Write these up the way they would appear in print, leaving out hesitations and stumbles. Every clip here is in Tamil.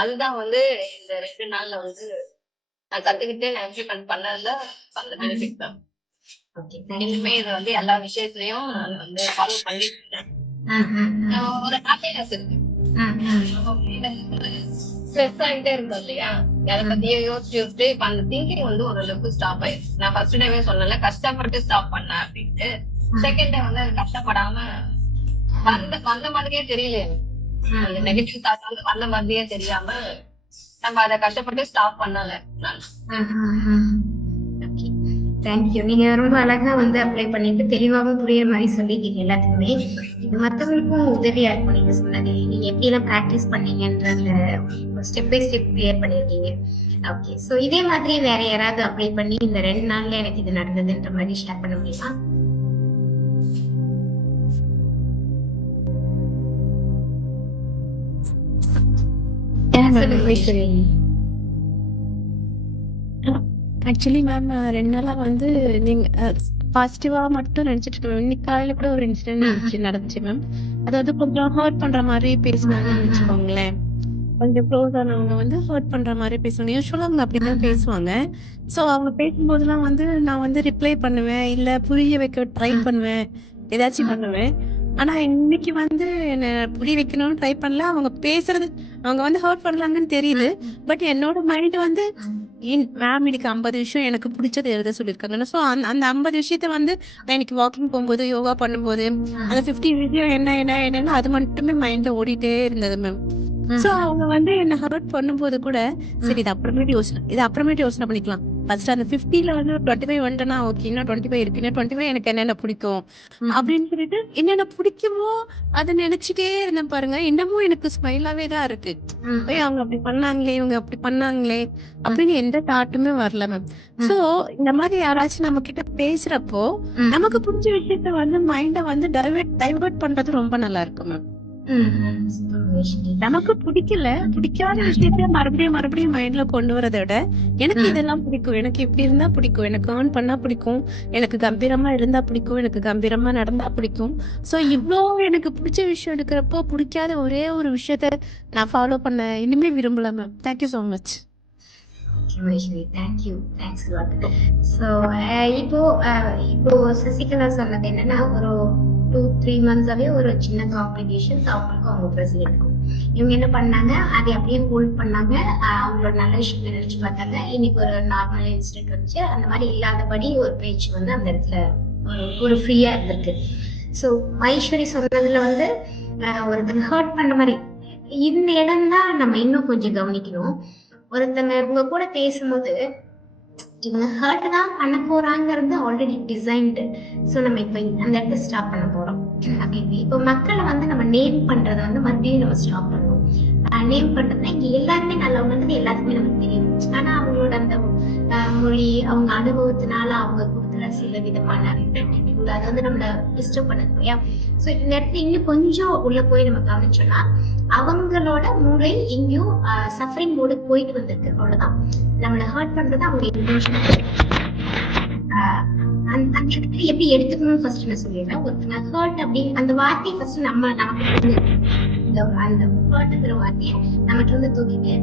அதுதான் வந்து இந்த 2 நாள்ல வந்து நான் கத்துக்கிட்டு நான் இம்ப்ளிமெண்ட் பண்ணதுல அந்த பெனிஃபிட் தான். ஓகே. இனிமே இத வந்து எல்லா விஷயத்துலயும் நான் வந்து ஃபாலோ பண்ணிட்டு இருக்கேன். ஒரு ஹாப்பினஸ் இருக்கு. ஸ்ட்ரெஸ் ஆகிட்டே இருந்தோம் இல்லையா, அதை பத்தியே யோசிச்சு இப்ப அந்த திங்கிங் வந்து ஓரளவுக்கு ஸ்டாப் ஆயிடுச்சு. நான் ஃபர்ஸ்ட் டேவே சொன்னல, கஷ்டப்பட்டு ஸ்டாப் பண்ணேன் அப்படின்ட்டு. செகண்ட் டே வந்து கஷ்டப்படாம வந்த மாதிரியே தெரியல எனக்கு. அந்த நெகட்டிவ் தாட் வந்து வந்த மாதிரியே தெரியாம நம்ம அதை கஷ்டப்பட்டு ஸ்டாப் பண்ணல. தேங்க்யூ. நீங்க ரொம்ப அழகா வந்து அப்ளை பண்ணிட்டு தெளிவாகவும் புரியுற மாதிரி சொல்லிட்டீங்க எல்லாத்துக்குமே. இது மற்றவங்களுக்கும் உதவியா இருக்கும் நீங்க சொன்னது. நீங்க எப்படி எல்லாம் பிராக்டிஸ் பண்ணீங்கன்ற அந்த ஸ்டெப் பை ஸ்டெப் கிளியர் பண்ணிருக்கீங்க. ஓகே. ஸோ இதே மாதிரி வேற யாராவது அப்ளை பண்ணி இந்த 2 நாள்ல எனக்கு இது நடந்ததுன்ற மாதிரி ஷேர் பண்ண முடியுமா? ஆக்சுவலி மேம் 2 நாளா வந்து நீங்க பாசிட்டிவா மட்டும் நினைச்சிட்டு இருக்கோம். இன்னைக்கு காலையில கூட ஒரு இன்சிடென்ட் நடந்துச்சு மேம். அதாவது கொஞ்சம் ஹர்ட் பண்ற மாதிரி பேசினாங்கன்னு வச்சுக்கோங்களேன். கொஞ்சம் க்ளோஸ் ஆனவங்க வந்து ஹர்ட் பண்ற மாதிரி பேசுவாங்க. யூஸ்வலா அவங்க அப்படிதான் பேசுவாங்க. ஸோ அவங்க பேசும்போதெல்லாம் வந்து நான் வந்து ரிப்ளை பண்ணுவேன், இல்ல புரிய வைக்க ட்ரை பண்ணுவேன், ஏதாச்சும் பண்ணுவேன். ஆனா இன்னைக்கு வந்து என்ன புரிய வைக்கணும்னு ட்ரை பண்ணல. அவங்க பேசுறது அவங்க வந்து ஹர்ட் பண்ணலாங்கன்னு தெரியுது. பட் என்னோட மைண்ட் வந்து மேம் இன்னைக்கு 50 விஷயம் எனக்கு பிடிச்சது எழுத சொல்லியிருக்காங்க. ஸோ அந்த 50 விஷயத்த வந்து நான் இன்னைக்கு வாக்கிங் போகும்போது, யோகா பண்ணும்போது அந்த 50 விஷயம் என்னன்னு அது மட்டுமே மைண்ட்ல ஓடிட்டே இருந்தது மேம். சோ அவங்க வந்து என்ன ஹர்ட் பண்ணும்போது கூட சரி இது அப்புறமேட்டு யோசனை பண்ணிக்கலாம். ஃபர்ஸ்ட் அந்த 50ல வந்து 25 வந்துட்டேன்னா ஓகே, இன்னும் 25 இருக்கு, இன்னும் 25 எனக்கு என்னென்ன பிடிக்கும் அப்படின்னு சொல்லிட்டு என்னென்ன பிடிக்குமோ அதை நினைச்சிட்டே இருந்தேன் பாருங்க. இன்னமும் எனக்கு ஸ்மைலாவே தான் இருக்கு. அவங்க அப்படி பண்ணாங்களே, இவங்க அப்படி பண்ணாங்களே அப்படின்னு எந்த தாட்டுமே வரல மேம். சோ இந்த மாதிரி யாராச்சும் நம்ம கிட்ட பேசுறப்போ நமக்கு பிடிச்ச விஷயத்த வந்து மைண்ட வந்து டைவர்ட் பண்றது ரொம்ப நல்லா இருக்கும் மேம். நமக்கு பிடிக்காத விஷயத்த மறுபடியும் மைண்ட்ல கொண்டு வரதை விட எனக்கு இதெல்லாம் பிடிக்கும், எனக்கு இப்படி இருந்தா பிடிக்கும், எனக்கு ஏர்ன் பண்ணா பிடிக்கும், எனக்கு கம்பீரமா இருந்தா பிடிக்கும், எனக்கு கம்பீரமா நடந்தா பிடிக்கும். சோ இவ்வளோ எனக்கு பிடிச்ச விஷயம் இருக்கிறப்போ பிடிக்காத ஒரே ஒரு விஷயத்த நான் ஃபாலோ பண்ண இனிமே விரும்பல மேம். Thank you so much. இப்போ சசிகலா சொன்னது என்னன்னா, ஒரு 2-3 மந்த்ஸாவே ஒரு சின்ன காம்ப்ளிகேஷன்ஸ் அவங்களுக்கும் அவங்க பிரசிடென்ட்க்கும். இவங்க என்ன பண்ணாங்க, அதை அப்படியே ஹோல்ட் பண்ணாங்க. அவங்களோட நல்ல விஷயத்தை நினைச்சு பார்த்தாங்க. இன்னைக்கு ஒரு நார்மல் இன்சிடென்ட் வந்துச்சு. அந்த மாதிரி இல்லாதபடி ஒரு பேச்சு வந்து அந்த இடத்துல ஒரு ஃப்ரீயா இருந்திருக்கு. ஸோ மைஸ்வரி சொன்னதுல வந்து ஒருத்தங்க ஹர்ட் பண்ண மாதிரி இந்த இடம் தான் நம்ம இன்னும் கொஞ்சம் கவனிக்கணும். ஒருத்தங்க உங்க கூட பேசும்போது இவங்க ஹர்ட் தான் பண்ண போறாங்கிறது ஆல்ரெடி டிசைன்டு. ஸோ நம்ம இப்போ அந்த இடத்த ஸ்டாப் பண்ண போறோம். இப்போ மக்களை வந்து நம்ம நேம் பண்றதை வந்து மறுபடியும் நம்ம ஸ்டாப் பண்ணணும். நேம் பண்றதுன்னா இங்க எல்லாருமே நல்லவங்கன்றது எல்லாத்துக்குமே நமக்கு தெரியும். ஆனா அவங்களோட அந்த மொழி, அவங்க அனுபவத்தினால அவங்க கொடுக்குற சில விதமான அது வந்து நம்மள டிஸ்டர்ப் பண்ணுது இல்லையா? ஸோ இந்த இடத்துல இன்னும் கொஞ்சம் உள்ள போய் நம்ம கவனிச்சோம்னா அவங்களோட மூளை எங்கேயும் சஃபரிங் மோடு போயிட்டு வந்திருக்கு. அவ்வளவுதான். நம்மளை ஹர்ட் பண்றது அவங்க இன்டென்ஷன். அந்த இடத்துல எப்படி எடுத்துக்கணும்னு ஃபர்ஸ்ட் நான் சொல்லிடுறேன். ஒருத்தங்க ஹர்ட் அப்படி அந்த வார்த்தையை ஃபர்ஸ்ட் நமக்கு அந்த ஹர்ட்ங்கிற வார்த்தையை நமக்கு வந்து தூக்கிட்டு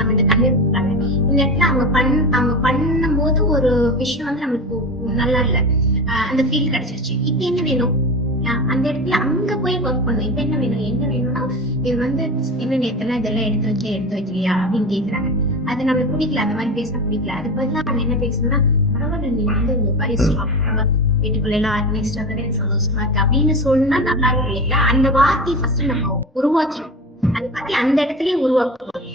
நம்ம கன்வே பண்றாங்க. இந்த இடத்துல அவங்க பண்ணும்போது ஒரு விஷயம் வந்து நம்மளுக்கு நல்லா இல்லை, அந்த ஃபீல் கிடைச்சிருச்சு. இப்ப என்ன வேணும்? அந்த இடத்துல அங்க போய் ஒர்க் பண்ணும். இப்ப என்ன வேணும்னா இது வந்து என்ன நேரத்துல இதெல்லாம் எடுத்து வைக்கலையா அப்படின்னு கேக்குறாங்க. அது நம்மளுக்கு பிடிக்கல, அந்த மாதிரி பேச பிடிக்கல. அது பதிலாக நம்ம என்ன பேசணும்னா பரவாயில்ல, நீ வந்து இந்த மாதிரி வீட்டுக்குள்ள எல்லாம் ஆர்கனைஸ்டா கிடையாது, சந்தோஷமா இருக்கு அப்படின்னு சொன்னா நல்லா இருக்கும் இல்லையா? அந்த வார்த்தையை ஃபர்ஸ்ட் நம்ம உருவாக்கணும். அதை பத்தி அந்த இடத்துலயே உருவாக்கணும்.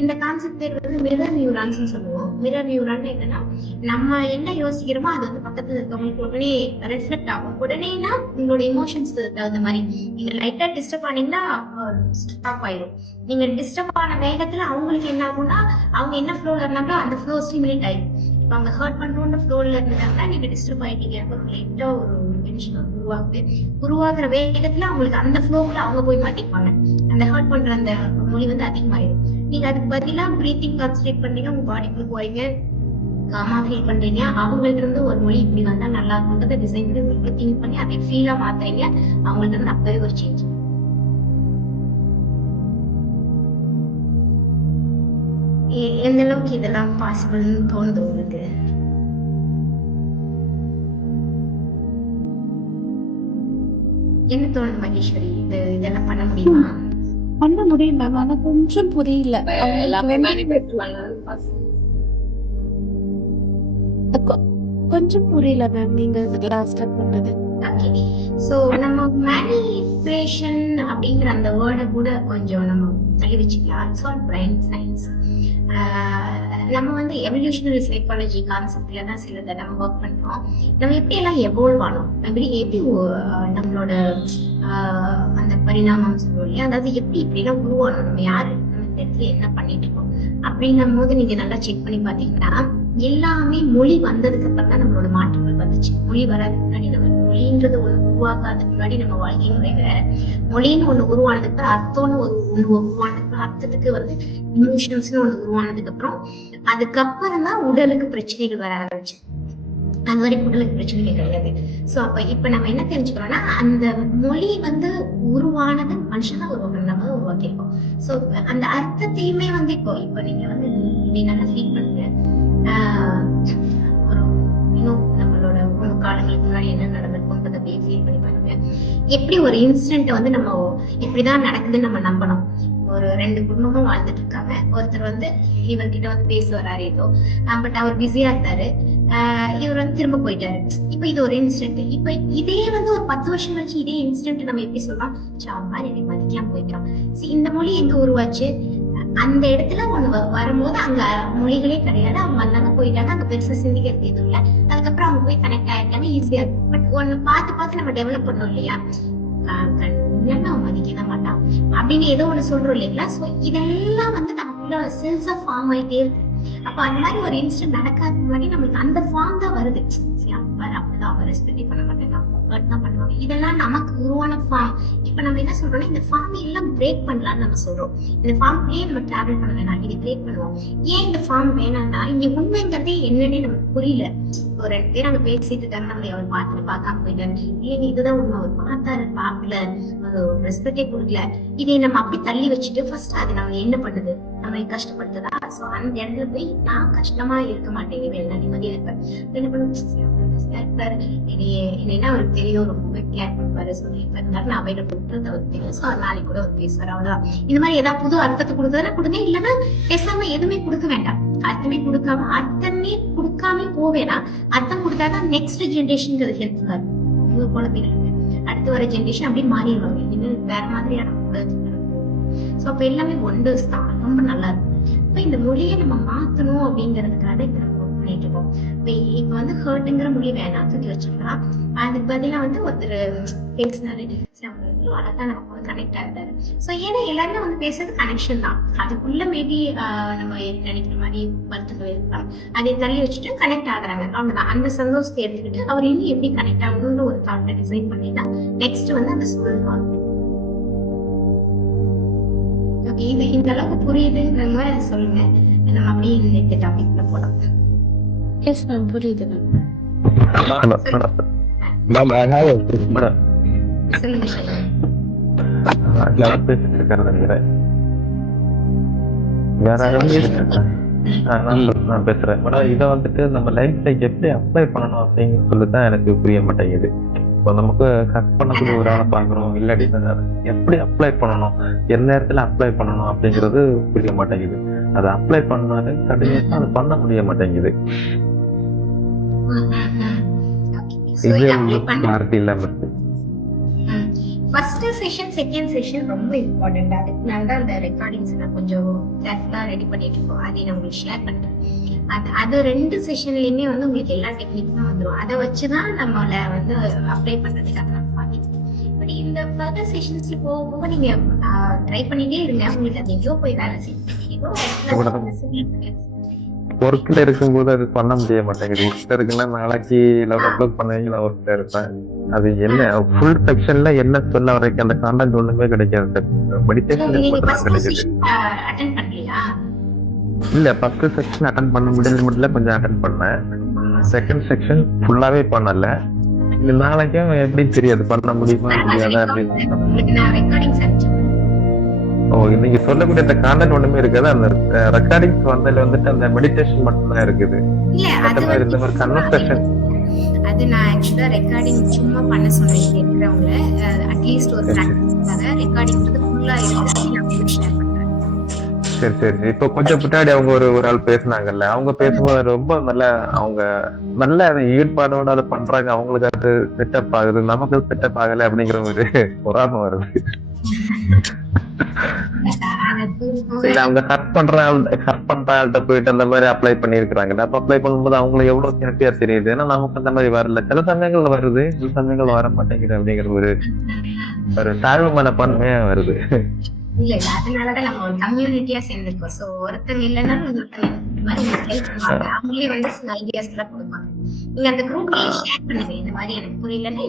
இந்த கான்செப்ட் பேர் வந்து மிரர் நியூரான்ஸ் சொல்லுவோம். மிரர் நியூரான் என்னன்னா, நம்ம என்ன யோசிக்கிறோமோ அது வந்து பக்கத்துல இருக்கவங்களுக்கு உடனே ரெஃப்ளெக்ட் ஆகும். உடனேனா உங்களோட எமோஷன்ஸ் தகுந்த மாதிரி நீங்க லைட்டா டிஸ்டர்ப் ஆனீங்கன்னா ஸ்டாப் ஆயிடும். நீங்க டிஸ்டர்ப் ஆன வேகத்துல அவங்களுக்கு என்ன ஆகும்னா, அவங்க என்ன ஃப்ளோல இருந்தாங்களோ அந்த ஃப்ளோ ஸ்டிமுலேட் ஆயிடும். இப்ப அவங்க ஹர்ட் பண்றோம்னு ஃப்ளோல இருந்தாங்கன்னா நீங்க டிஸ்டர்ப் ஆயிட்டீங்க. லைட்டா ஒரு டென்ஷன் உருவாகுற வேகத்துல அவங்களுக்கு அந்த ஃப்ளோக்குள்ள அவங்க போய் மாட்டிப்பாங்க. அந்த ஹர்ட் பண்ற அந்த மொழி வந்து அதிகமாயிடும். நீங்க அதுக்கு பதிலா பிரீத்திங் கான்சன்ட்ரேட் பண்ணீங்க, உங்க பாடிக்குள்ள போறீங்க, காமா ஃபீல் பண்றீங்க. அவங்கள்ட்ட இருந்து ஒரு மொழி இப்படி வந்தா நல்லா இருக்கும்ன்றத டிசைன் பண்ணி திங்க் பண்ணி அதை ஃபீலா மாத்துறீங்க. அவங்கள்ட்ட இருந்து அப்பவே ஒரு சேஞ்ச். எந்த அளவுக்கு இதெல்லாம் பாசிபிள்னு தோணுது உங்களுக்கு? என்ன தோணுது மகேஸ்வரி? இதெல்லாம் பண்ண முடியுமா? பண்ண முடியும் மேம். ஆனா கொஞ்சம் புரியல. எல்லாமே மேனிபுலேட் பண்ணது கொஞ்சம் புரியல மேம் நீங்க லாஸ்டா சொன்னது. ஓகே. ஸோ நம்ம மேனிபுலேஷன் அப்படிங்கிற அந்த வேர்டை கூட கொஞ்சம் நம்ம தள்ளி வச்சுக்கலாம். It's all brain science. நம்ம வந்து எவல்யூஷனரி சைக்காலஜி கான்செப்ட்ல தான் சிலதை நம்ம ஒர்க் பண்றோம். நம்ம எப்படியெல்லாம் எவால்வ் ஆனோம், எப்படி நம்மளோட அந்த பரிணாமம் சொல்லுவோம் இல்லையா, அதாவது எப்படி இப்படிலாம் உருவானோம், நம்ம யாரு, நம்ம இந்த இடத்துல என்ன பண்ணிட்டு இருக்கோம் அப்படின்னும் போது நீங்க நல்லா செக் பண்ணி பாத்தீங்கன்னா எல்லாமே மொழி வந்ததுக்கு அப்புறம் தான் நம்மளோட மாற்றங்கள் வந்துச்சு. மொழி வராதுக்கு முன்னாடி நம்ம மொழின்றது ஒண்ணு உருவாக்காதுக்கு முன்னாடி நம்ம வாழ்க்கை முறை வேற, மொழின்னு ஒண்ணு உருவானதுக்கு அர்த்தம்னு ஒண்ணு உருவானதுக்கு அர்த்தத்துக்கு வந்து இமோஷன்ஸ்னு ஒண்ணு உருவானதுக்கு அப்புறம் அதுக்கப்புறம் தான் உடலுக்கு பிரச்சனைகள் வர ஆரம்பிச்சு. அது வரைக்கும் உடலுக்கு பிரச்சனைகள் கிடையாது. ஸோ அப்ப இப்ப நம்ம என்ன தெரிஞ்சுக்கிறோம்னா அந்த மொழி வந்து உருவானது மனுஷன் தான் நம்ம உருவாக்கியிருக்கோம். ஸோ அந்த அர்த்தத்தையுமே வந்து இப்போ நீங்க வந்து நீ நல்லா ஃபீல் பண்ணுங்க. ஒரு இன்னும் நம்மளோட ஒரு காலங்களுக்கு முன்னாடி என்ன நடந்திருக்கும்ன்றத அப்படியே ஃபீல் பண்ணி பாருங்க. எப்படி ஒரு இன்சிடென்ட் வந்து நம்ம இப்படிதான் நடக்குதுன்னு நம்ம நம்பணும். ஒரு 2 குடும்பமும் வாழ்ந்துட்டு இருக்காங்க. ஒருத்தர் வந்து இவர்கிட்ட வந்து பேச வராரு ஏதோ, பட் அவர் பிஸியா இருந்தாரு. இவர் வந்து திரும்ப போயிட்டாரு. இப்ப இது ஒரு இன்சிடென்ட். இப்ப இதே வந்து ஒரு 10 வருஷம் கழிச்சு இதே இன்சிடென்ட் நம்ம எப்படி சொல்லலாம், மாதிரி என்னை மதிக்காம போய்க்கிறோம். இந்த மொழி எங்க உருவாச்சு, அந்த இடத்துல ஒண்ணு வரும்போது அங்க மொழிகளே கிடையாது, அவங்க வந்தாங்க போயிட்டாங்க, அங்க பெருசா சிந்திக்கிறது எதுவும் இல்லை. அதுக்கப்புறம் அவங்க போய் கனெக்ட் ஆயிட்டாங்க, ஈஸியா இருக்கும். பட் ஒண்ணு பார்த்து நம்ம டெவலப் பண்ணோம் இல்லையா, மதிக்க மாட்டான் அப்படின்னு ஏதோ ஒண்ணு சொல்றோம் இல்லைங்களா. சோ இதெல்லாம் வந்து நமக்குள்ள சென்ஸ் ஆஃப் ஃபார்ம் ஆயிட்டே இருக்கு. அப்ப அந்த மாதிரி ஒரு இன்சிடென்ட் நடக்காத முன்னாடி நம்மளுக்கு அந்த ஃபார்ம் தான் வருது. அப்படிதான் அவங்க ரெஸ்பெக்ட் பண்ண மாட்டாங்க, தான் பண்ணுவாங்க. இதெல்லாம் நமக்கு உருவான ஃபார்ம். இப்ப நம்ம என்ன சொல்றோம்னா இந்த ஃபார்ம் எல்லாம் பிரேக் பண்ணலாம்னு நம்ம சொல்றோம். இந்த ஃபார்ம்லயே நம்ம டிராவல் பண்ண வேணாம், இது பிரேக் பண்ணுவோம். ஏன் இந்த ஃபார்ம் வேணாம்னா இங்க உண்மைங்கிறதே என்னன்னே நமக்கு புரியல. ஒரு 2 பேர் அங்க பேசிட்டு இருக்காங்க, நம்ம அவர் பார்க்காம போயிட்டாரு. ஏன் இதுதான் உண்மை, அவர் பார்த்தாரு பார்க்கல, ரெஸ்பெக்டே கொடுக்கல. இதை நம்ம அப்படி தள்ளி வச்சுட்டு ஃபர்ஸ்ட் அது நம்ம என்ன பண்ணுது, நம்ம கஷ்டப்படுத்துதா. சோ அந்த இடத்துல போய் நான் கஷ்டமா இருக்க மாட்டேன், வேணா நிம்மதியா இருப்பேன். என்ன பண்ணுவேன், என்னன்னா அவருக்கு தெரியும், ரொம்ப கேர் பண்ணுவாரு, சொல்லிட்டு இருந்தாரு, நான் அவையில கொடுத்தது அவருக்கு தெரியும். சோ நாளைக்கு கூட அவர் பேசுவார், அவ்வளவுதான். இந்த மாதிரி ஏதாவது புது அர்த்தத்தை கொடுத்ததுன்னா கொடுங்க, இல்லைன்னா பேசாம எதுவுமே கொடுக்க வேண்டாம். அர்த்தமே கொடுக்காம போவேனா, அர்த்தம் கொடுத்தாதான் நெக்ஸ்ட் ஜென்ரேஷன் ஹெல்ப்ஃபுல்லா இருக்கும். குழந்தைகளுக்கு அடுத்து வர ஜென்ரேஷன் அப்படியே மாறிடுவாங்க, இனிமேல் வேற மாதிரியான. சோ அப்ப எல்லாமே ஒண்டர்ஸ் தான், ரொம்ப நல்லா இருக்கும். இப்ப இந்த மொழியை நம்ம மாத்தணும் அப்படிங்கறதுக்காக இப்ப நம்ம ஒர்க் பண்ணிட்டு இருக்கோம். இப்ப வந்து ஹர்ட்ங்கிற மொழி வேணாம், தூக்கி வச்சுக்கலாம். அதுக்கு பதிலா வந்து ஒருத்தர் பேசினாரு, நமக்கு கனெக்ட் ஆகிட்டாரு. சோ ஏன்னா எல்லாருமே வந்து பேசுறது கனெக்ஷன் தான். அதுக்குள்ள மேபி நம்ம நினைக்கிற மாதிரி மருத்துவ இருக்கலாம், அதை தள்ளி வச்சுட்டு கனெக்ட் ஆகுறாங்க, அவ்வளவுதான். அந்த சந்தோஷத்தை எடுத்துக்கிட்டு அவர் இன்னும் எப்படி கனெக்ட் ஆகணும்னு ஒரு தாட்டை டிசைட் பண்ணிட்டா நெக்ஸ்ட் வந்து அந்த சூழல். ஓகே, இது இந்த அளவுக்கு புரியுதுன்ற மாதிரி சொல்லுங்க, நம்ம அப்படியே இந்த டாபிக்ல போலாம். எஸ் மேம், புரியுது மேம். சொல்லுங்க நான் பேசுறேன். இதை வந்துட்டு நம்ம லைஃப்ல எப்படி அப்ளை பண்ணணும் அப்படின்னு சொல்லிதான் எனக்கு புரிய மாட்டேங்குது. இப்போ நமக்கு கட் பண்ணக்கூடிய ஒரு ஆளை பாக்குறோம், இல்லாட்டி எப்படி அப்ளை பண்ணணும், எந்த நேரத்துல அப்ளை பண்ணணும் அப்படிங்கிறது புரிய மாட்டேங்குது. அதை அப்ளை பண்ணாலே கண்டிப்பா அதை பண்ண முடிய மாட்டேங்குது. கிளாரிட்டி இல்லாம இருக்கு. ஃபர்ஸ்ட் செஷன் செகண்ட் செஷன் ரொம்ப இம்பார்ட்டன்ட். அதுக்குனால தான் அந்த ரெக்கார்டிங்ஸ் நான் கொஞ்சம் கேர்ஃபுல்லா ரெடி பண்ணிட்டு இருக்கோம், அதை நான் உங்களுக்கு ஷேர் பண்றேன். அது 2 செஷன்லயுமே வந்து உங்களுக்கு எல்லா டெக்னிக்கும் வந்துடும். அதை வச்சுதான் நம்மள வந்து அப்ளை பண்றதுக்காக நம்ம பாக்கிட்டு. பட் இந்த ஃபர்தர் செஷன்ஸ்ல போக நீங்க ட்ரை பண்ணிட்டே இருங்க, உங்களுக்கு அது எங்கேயோ போய் வேலை செய்யும். ஒர்க்ல இருக்கும்போது அது பண்ண முடிய மாட்டேங்குது. ஒர்க்ல இருக்குன்னா நாளைக்கு அப்லோட் பண்ணுவீங்க, நான் ஒர்க்ல இருப்பேன். அது என்ன ஃபுல் செக்ஷன்ல என்ன சொல்ல வரைக்கும் அந்த கான்டென்ட் ஒண்ணுமே கிடைக்காது. மெடிடேஷன் கிடைக்குது. இல்ல, ஃபர்ஸ்ட் செக்ஷன் அட்டெண்ட் பண்ண முடியல, கொஞ்சம் அட்டெண்ட் பண்ணேன். செகண்ட் செக்ஷன் ஃபுல்லாவே பண்ணல. இந்த நாளைக்கும் எப்படி தெரியாது பண்ண முடியுமா முடியாதா அப்படின்னு. நீங்க சொல்லக்கூடிய அந்த கான்டென்ட் ஒண்ணுமே இருக்காது, அந்த ரெக்கார்டிங்ஸ் வந்ததுல வந்துட்டு அந்த மெடிடேஷன் மட்டும்தான் இருக்குது. இல்ல அது மற்ற மாதிரி இந்த மாதிரி கன்வர்சேஷன் அது நான் ஆக்சுவலா ரெக்கார்டிங் சும்மா பண்ண சொன்னேன் இங்க இருக்கிறவங்கள. அட்லீஸ்ட் ஒரு ப்ராக்டிஸ்க்காக ரெக்கார்டிங் வந்து ஃபுல்லா இருக்கு, நான் ஷேர் பண்றேன். சரி சரி. இப்போ கொஞ்சம் பின்னாடி அவங்க ஒரு ஆள் பேசுனாங்கல்ல, அவங்க பேசும்போது ரொம்ப அவங்க நல்ல ஈடுபாடோட அதை பண்றாங்க, அவங்களுக்கு அது செட்டப் ஆகுது, நமக்கு செட்டப் ஆகல அப்படிங்கிற ஒரு பொறாமை வருது. இல்ல அவங்க ஹர்ட் பண்ற ஆள்கிட்ட போயிட்டு அந்த மாதிரி அப்ளை பண்ணிருக்காங்க. அப்ப அப்ளை பண்ணும்போது அவங்களுக்கு எவ்வளவு ஹாப்பியா தெரியுது. ஏன்னா நமக்கு அந்த மாதிரி வரல, சில சமயங்கள் வருது, சில சமயங்கள் வர மாட்டேங்குது அப்படிங்கிற ஒரு தாழ்வு மனப்பான்மையா வருது. இல்ல அதனாலதான் நம்ம ஒரு கம்யூனிட்டியா சேர்ந்திருக்கோம். சோ ஒருத்தங்க இல்லைன்னாலும் அவங்களே வந்து ஐடியாஸ் எல்லாம் கொடுப்பாங்க. நீங்க அந்த குரூப்ல ஷேர் பண்ணுங்க, இந்த மாதிரி எனக்கு புரியலன்னா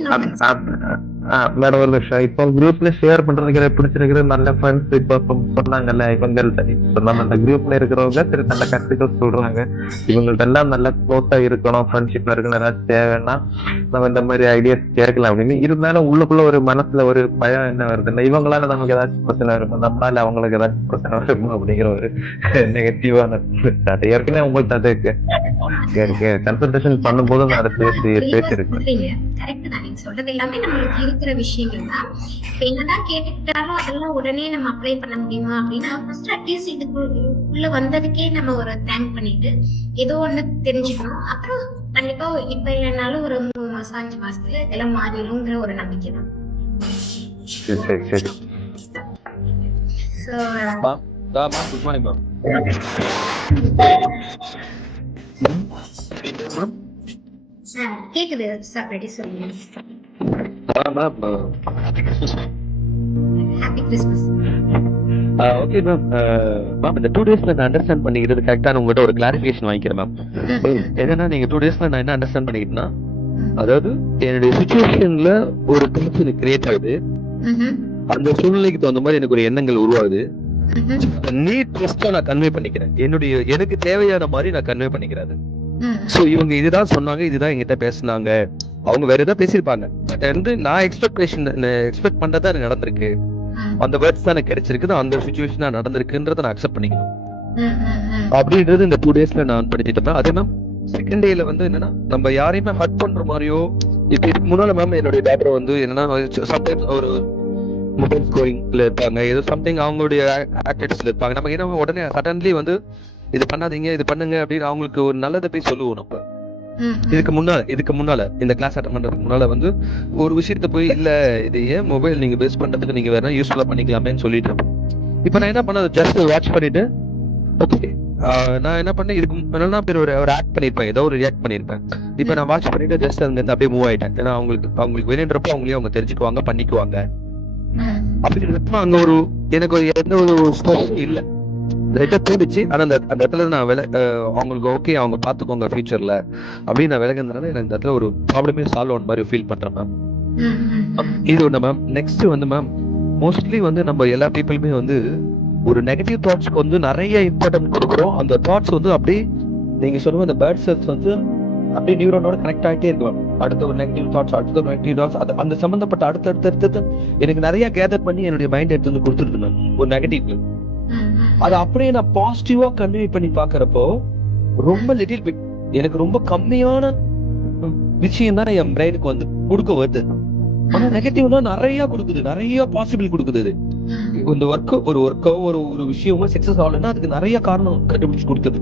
மேடம் ஒரு நிமிஷம். இப்போ குரூப்ல ஷேர் பண்றதுக்கு பிடிச்சிருக்கிற நல்ல ஃப்ரெண்ட்ஸ் இப்ப சொன்னாங்கல்ல, இவங்கள்ட்ட இப்ப நம்ம அந்த குரூப்ல இருக்கிறவங்க சரி நல்ல கருத்துக்கள் சொல்றாங்க, இவங்கள்ட்ட எல்லாம் நல்ல க்ளோஸா இருக்கணும், ஃப்ரெண்ட்ஷிப்ல இருக்கணும், ஏதாச்சும் தேவைன்னா நம்ம இந்த மாதிரி ஐடியாஸ் கேட்கலாம் அப்படின்னு. இருந்தாலும் உள்ளுக்குள்ள ஒரு மனசுல ஒரு பயம் என்ன வருதுன்னா, இவங்களால நமக்கு ஏதாச்சும் பிரச்சனை இருக்கும், நம்மளால அவங்களுக்கு ஏதாச்சும் பிரச்சனை இருக்கும் அப்படிங்கிற ஒரு நெகட்டிவான அது ஏற்கனவே உங்கள்ட்ட அது கன்சல்டேஷன் பண்ணும்போது நான் அதை பேசியிருக்கேன். கரெக்ட் தான், நீங்க சொல்றது எல்லாமே நம்மளுக்கு இருக்கிற விஷயங்கள் தான். இப்ப என்னதான் கேட்டுக்கிட்டாலும் அதெல்லாம் உடனே நம்ம அப்ளை பண்ண முடியுமா அப்படின்னா, ஃபர்ஸ்ட் அட்லீஸ்ட் இதுக்கு உள்ள வந்ததுக்கே நம்ம ஒரு தேங்க் பண்ணிட்டு ஏதோ ஒண்ணு தெரிஞ்சுக்கணும். அப்புறம் கண்டிப்பா இப்ப இல்லைனாலும் ஒரு 3 மாசம் 5 மாசத்துல இதெல்லாம் மாறிடும்ங்கிற ஒரு நம்பிக்கை தான். Good morning ma'am. கேக்குது சார், ரெடி சொல்லுங்க. Happy Christmas. Okay ma'am. Ma'am இந்த 2 daysல நான் அண்டர்ஸ்டாண்ட் பண்ணிக்கிறது கரெக்டா, உங்ககிட்ட ஒரு கிளாரிஃபிகேஷன் வாங்கிக்கிறேன் மேம். என்னன்னா நீங்க 2 daysல நான் என்ன அண்டர்ஸ்டாண்ட் பண்ணிக்கிட்டேன்னா, அதாவது என்னுடைய சிச்சுவேஷன்ல ஒரு பிரச்சனை கிரியேட் ஆகுது, அந்த சூழ்நிலைக்கு தகுந்த மாதிரி எனக்கு ஒரு எண்ணங்கள் உருவாகுது, நீட் ட்ரஸ்டா நான் கன்வே பண்ணிக்கிறேன், எனக்கு தேவையான மாதிரி நான் கன்வே பண்ணிக்கிறேன். சோ இவங்க இதுதான் சொன்னாங்க, இதுதான் என்கிட்ட பேசினாங்க, அவங்க வேற ஏதாவது பேசியிருப்பாங்க, பட் வந்து நான் எக்ஸ்பெக்ட் பண்றதா எனக்கு நடந்திருக்கு, அந்த வேர்ட்ஸ் தான் எனக்கு கிடைச்சிருக்குது, அந்த சிச்சுவேஷன் தான் நடந்திருக்குன்றத நான் அக்செப்ட் பண்ணிக்கணும் அப்படின்றது இந்த 2 daysல நான் படிச்சுட்டேன். அதே மேம் செகண்ட் டேல வந்து என்னன்னா, நம்ம யாரையுமே ஹர்ட் பண்ற மாதிரியோ, இப்ப இதுக்கு முன்னால மேம் என்னுடைய டாக்டர் வந்து என்னன்னா சம்டைம்ஸ் ஒரு மொபைல் ஸ்கோரிங்ல இருப்பாங்க, ஏதோ சம்திங் அவங்களுடைய ஆக்டிவிட்டிஸ்ல இருப்பாங்க, நம்ம என்ன உடனே சடன்லி வந்து இது பண்ணாதீங்க இது பண்ணுங்க அப்படின்னு அவங்களுக்கு ஒரு நல்லதை போய் சொல்லுவோம். நம்ம இதுக்கு முன்னால இந்த கிளாஸ் அட்டெண்ட் பண்றதுக்கு முன்னால வந்து ஒரு விஷயத்த போய் இல்ல இது ஏன் மொபைல் நீங்க பேஸ் பண்றதுக்கு நீங்க வேற யூஸ்ஃபுல்லா பண்ணிக்கலாமேன்னு சொல்லிட்டு, இப்ப நான் என்ன பண்ணது, ஜஸ்ட் வாட்ச் பண்ணிட்டு ஓகே நான் என்ன பண்ணேன், இதுக்கு என்னன்னா பேர் ஒரு ஆக்ட் பண்ணிருப்பேன், ஏதோ ஒரு ரியாக்ட் பண்ணிருப்பேன். இப்ப நான் வாட்ச் பண்ணிட்டு ஜஸ்ட் அங்க இருந்து அப்படியே மூவ் ஆயிட்டேன். ஏன்னா அவங்களுக்கு வேணுன்றப்போ அவங்களே அவங்க தெரிஞ்சுக்குவாங்க, பண்ணிக்குவாங்க அப்படின்னு. அங்க ஒரு எனக்கு எந்த ஒரு ஸ்ட்ரெஸ் இல்ல, தோணுச்சு. ஆனா அந்த இடத்துல நான் அவங்களுக்கு ஓகே அவங்க பாத்துக்கோங்க ஃபியூச்சர்ல அப்படின்னு நான் விலகுறதுனால எனக்கு இந்த இடத்துல ஒரு ப்ராப்ளமே சால்வ் ஆன மாதிரி ஃபீல் பண்றேன் மேம். இது ஒண்ணு மேம். நெக்ஸ்ட் வந்து மேம், மோஸ்ட்லி வந்து நம்ம எல்லா பீப்புளுமே வந்து ஒரு நெகட்டிவ் தாட்ஸ்க்கு வந்து நிறைய இம்பார்ட்டன்ட் கொடுக்குறோம். அந்த தாட்ஸ் வந்து அப்படியே நீங்க சொல்லுவோம் அந்த பேட் செல்ஸ் வந்து அப்படியே நியூரோனோட கனெக்ட் ஆகிட்டே இருக்கும். அடுத்த ஒரு நெகட்டிவ் தாட்ஸ், அடுத்த ஒரு நெகட்டிவ் தாட்ஸ், அந்த சம்பந்தப்பட்ட அடுத்தடுத்து எனக்கு நிறைய கேதர் பண்ணி என்னுடைய மைண்ட் எடுத்து வந்து கொடுத்துருது மேம் ஒரு நெகட்டிவ். அது அப்படியே நான் பாசிட்டிவா கன்வே பண்ணி பாக்குறப்போ ரொம்ப லிட்டில் பிட், எனக்கு ரொம்ப கம்மியான விஷயம் தான் என் பிரெயினுக்கு வந்து கொடுக்க வருது. ஆனா நெகட்டிவ்னா நிறைய கொடுக்குது, நிறைய பாசிபிள் கொடுக்குது. இந்த ஒர்க்கோ ஒரு விஷயமோ சக்சஸ் ஆகலன்னா அதுக்கு நிறைய காரணம் கண்டுபிடிச்சு கொடுக்குது.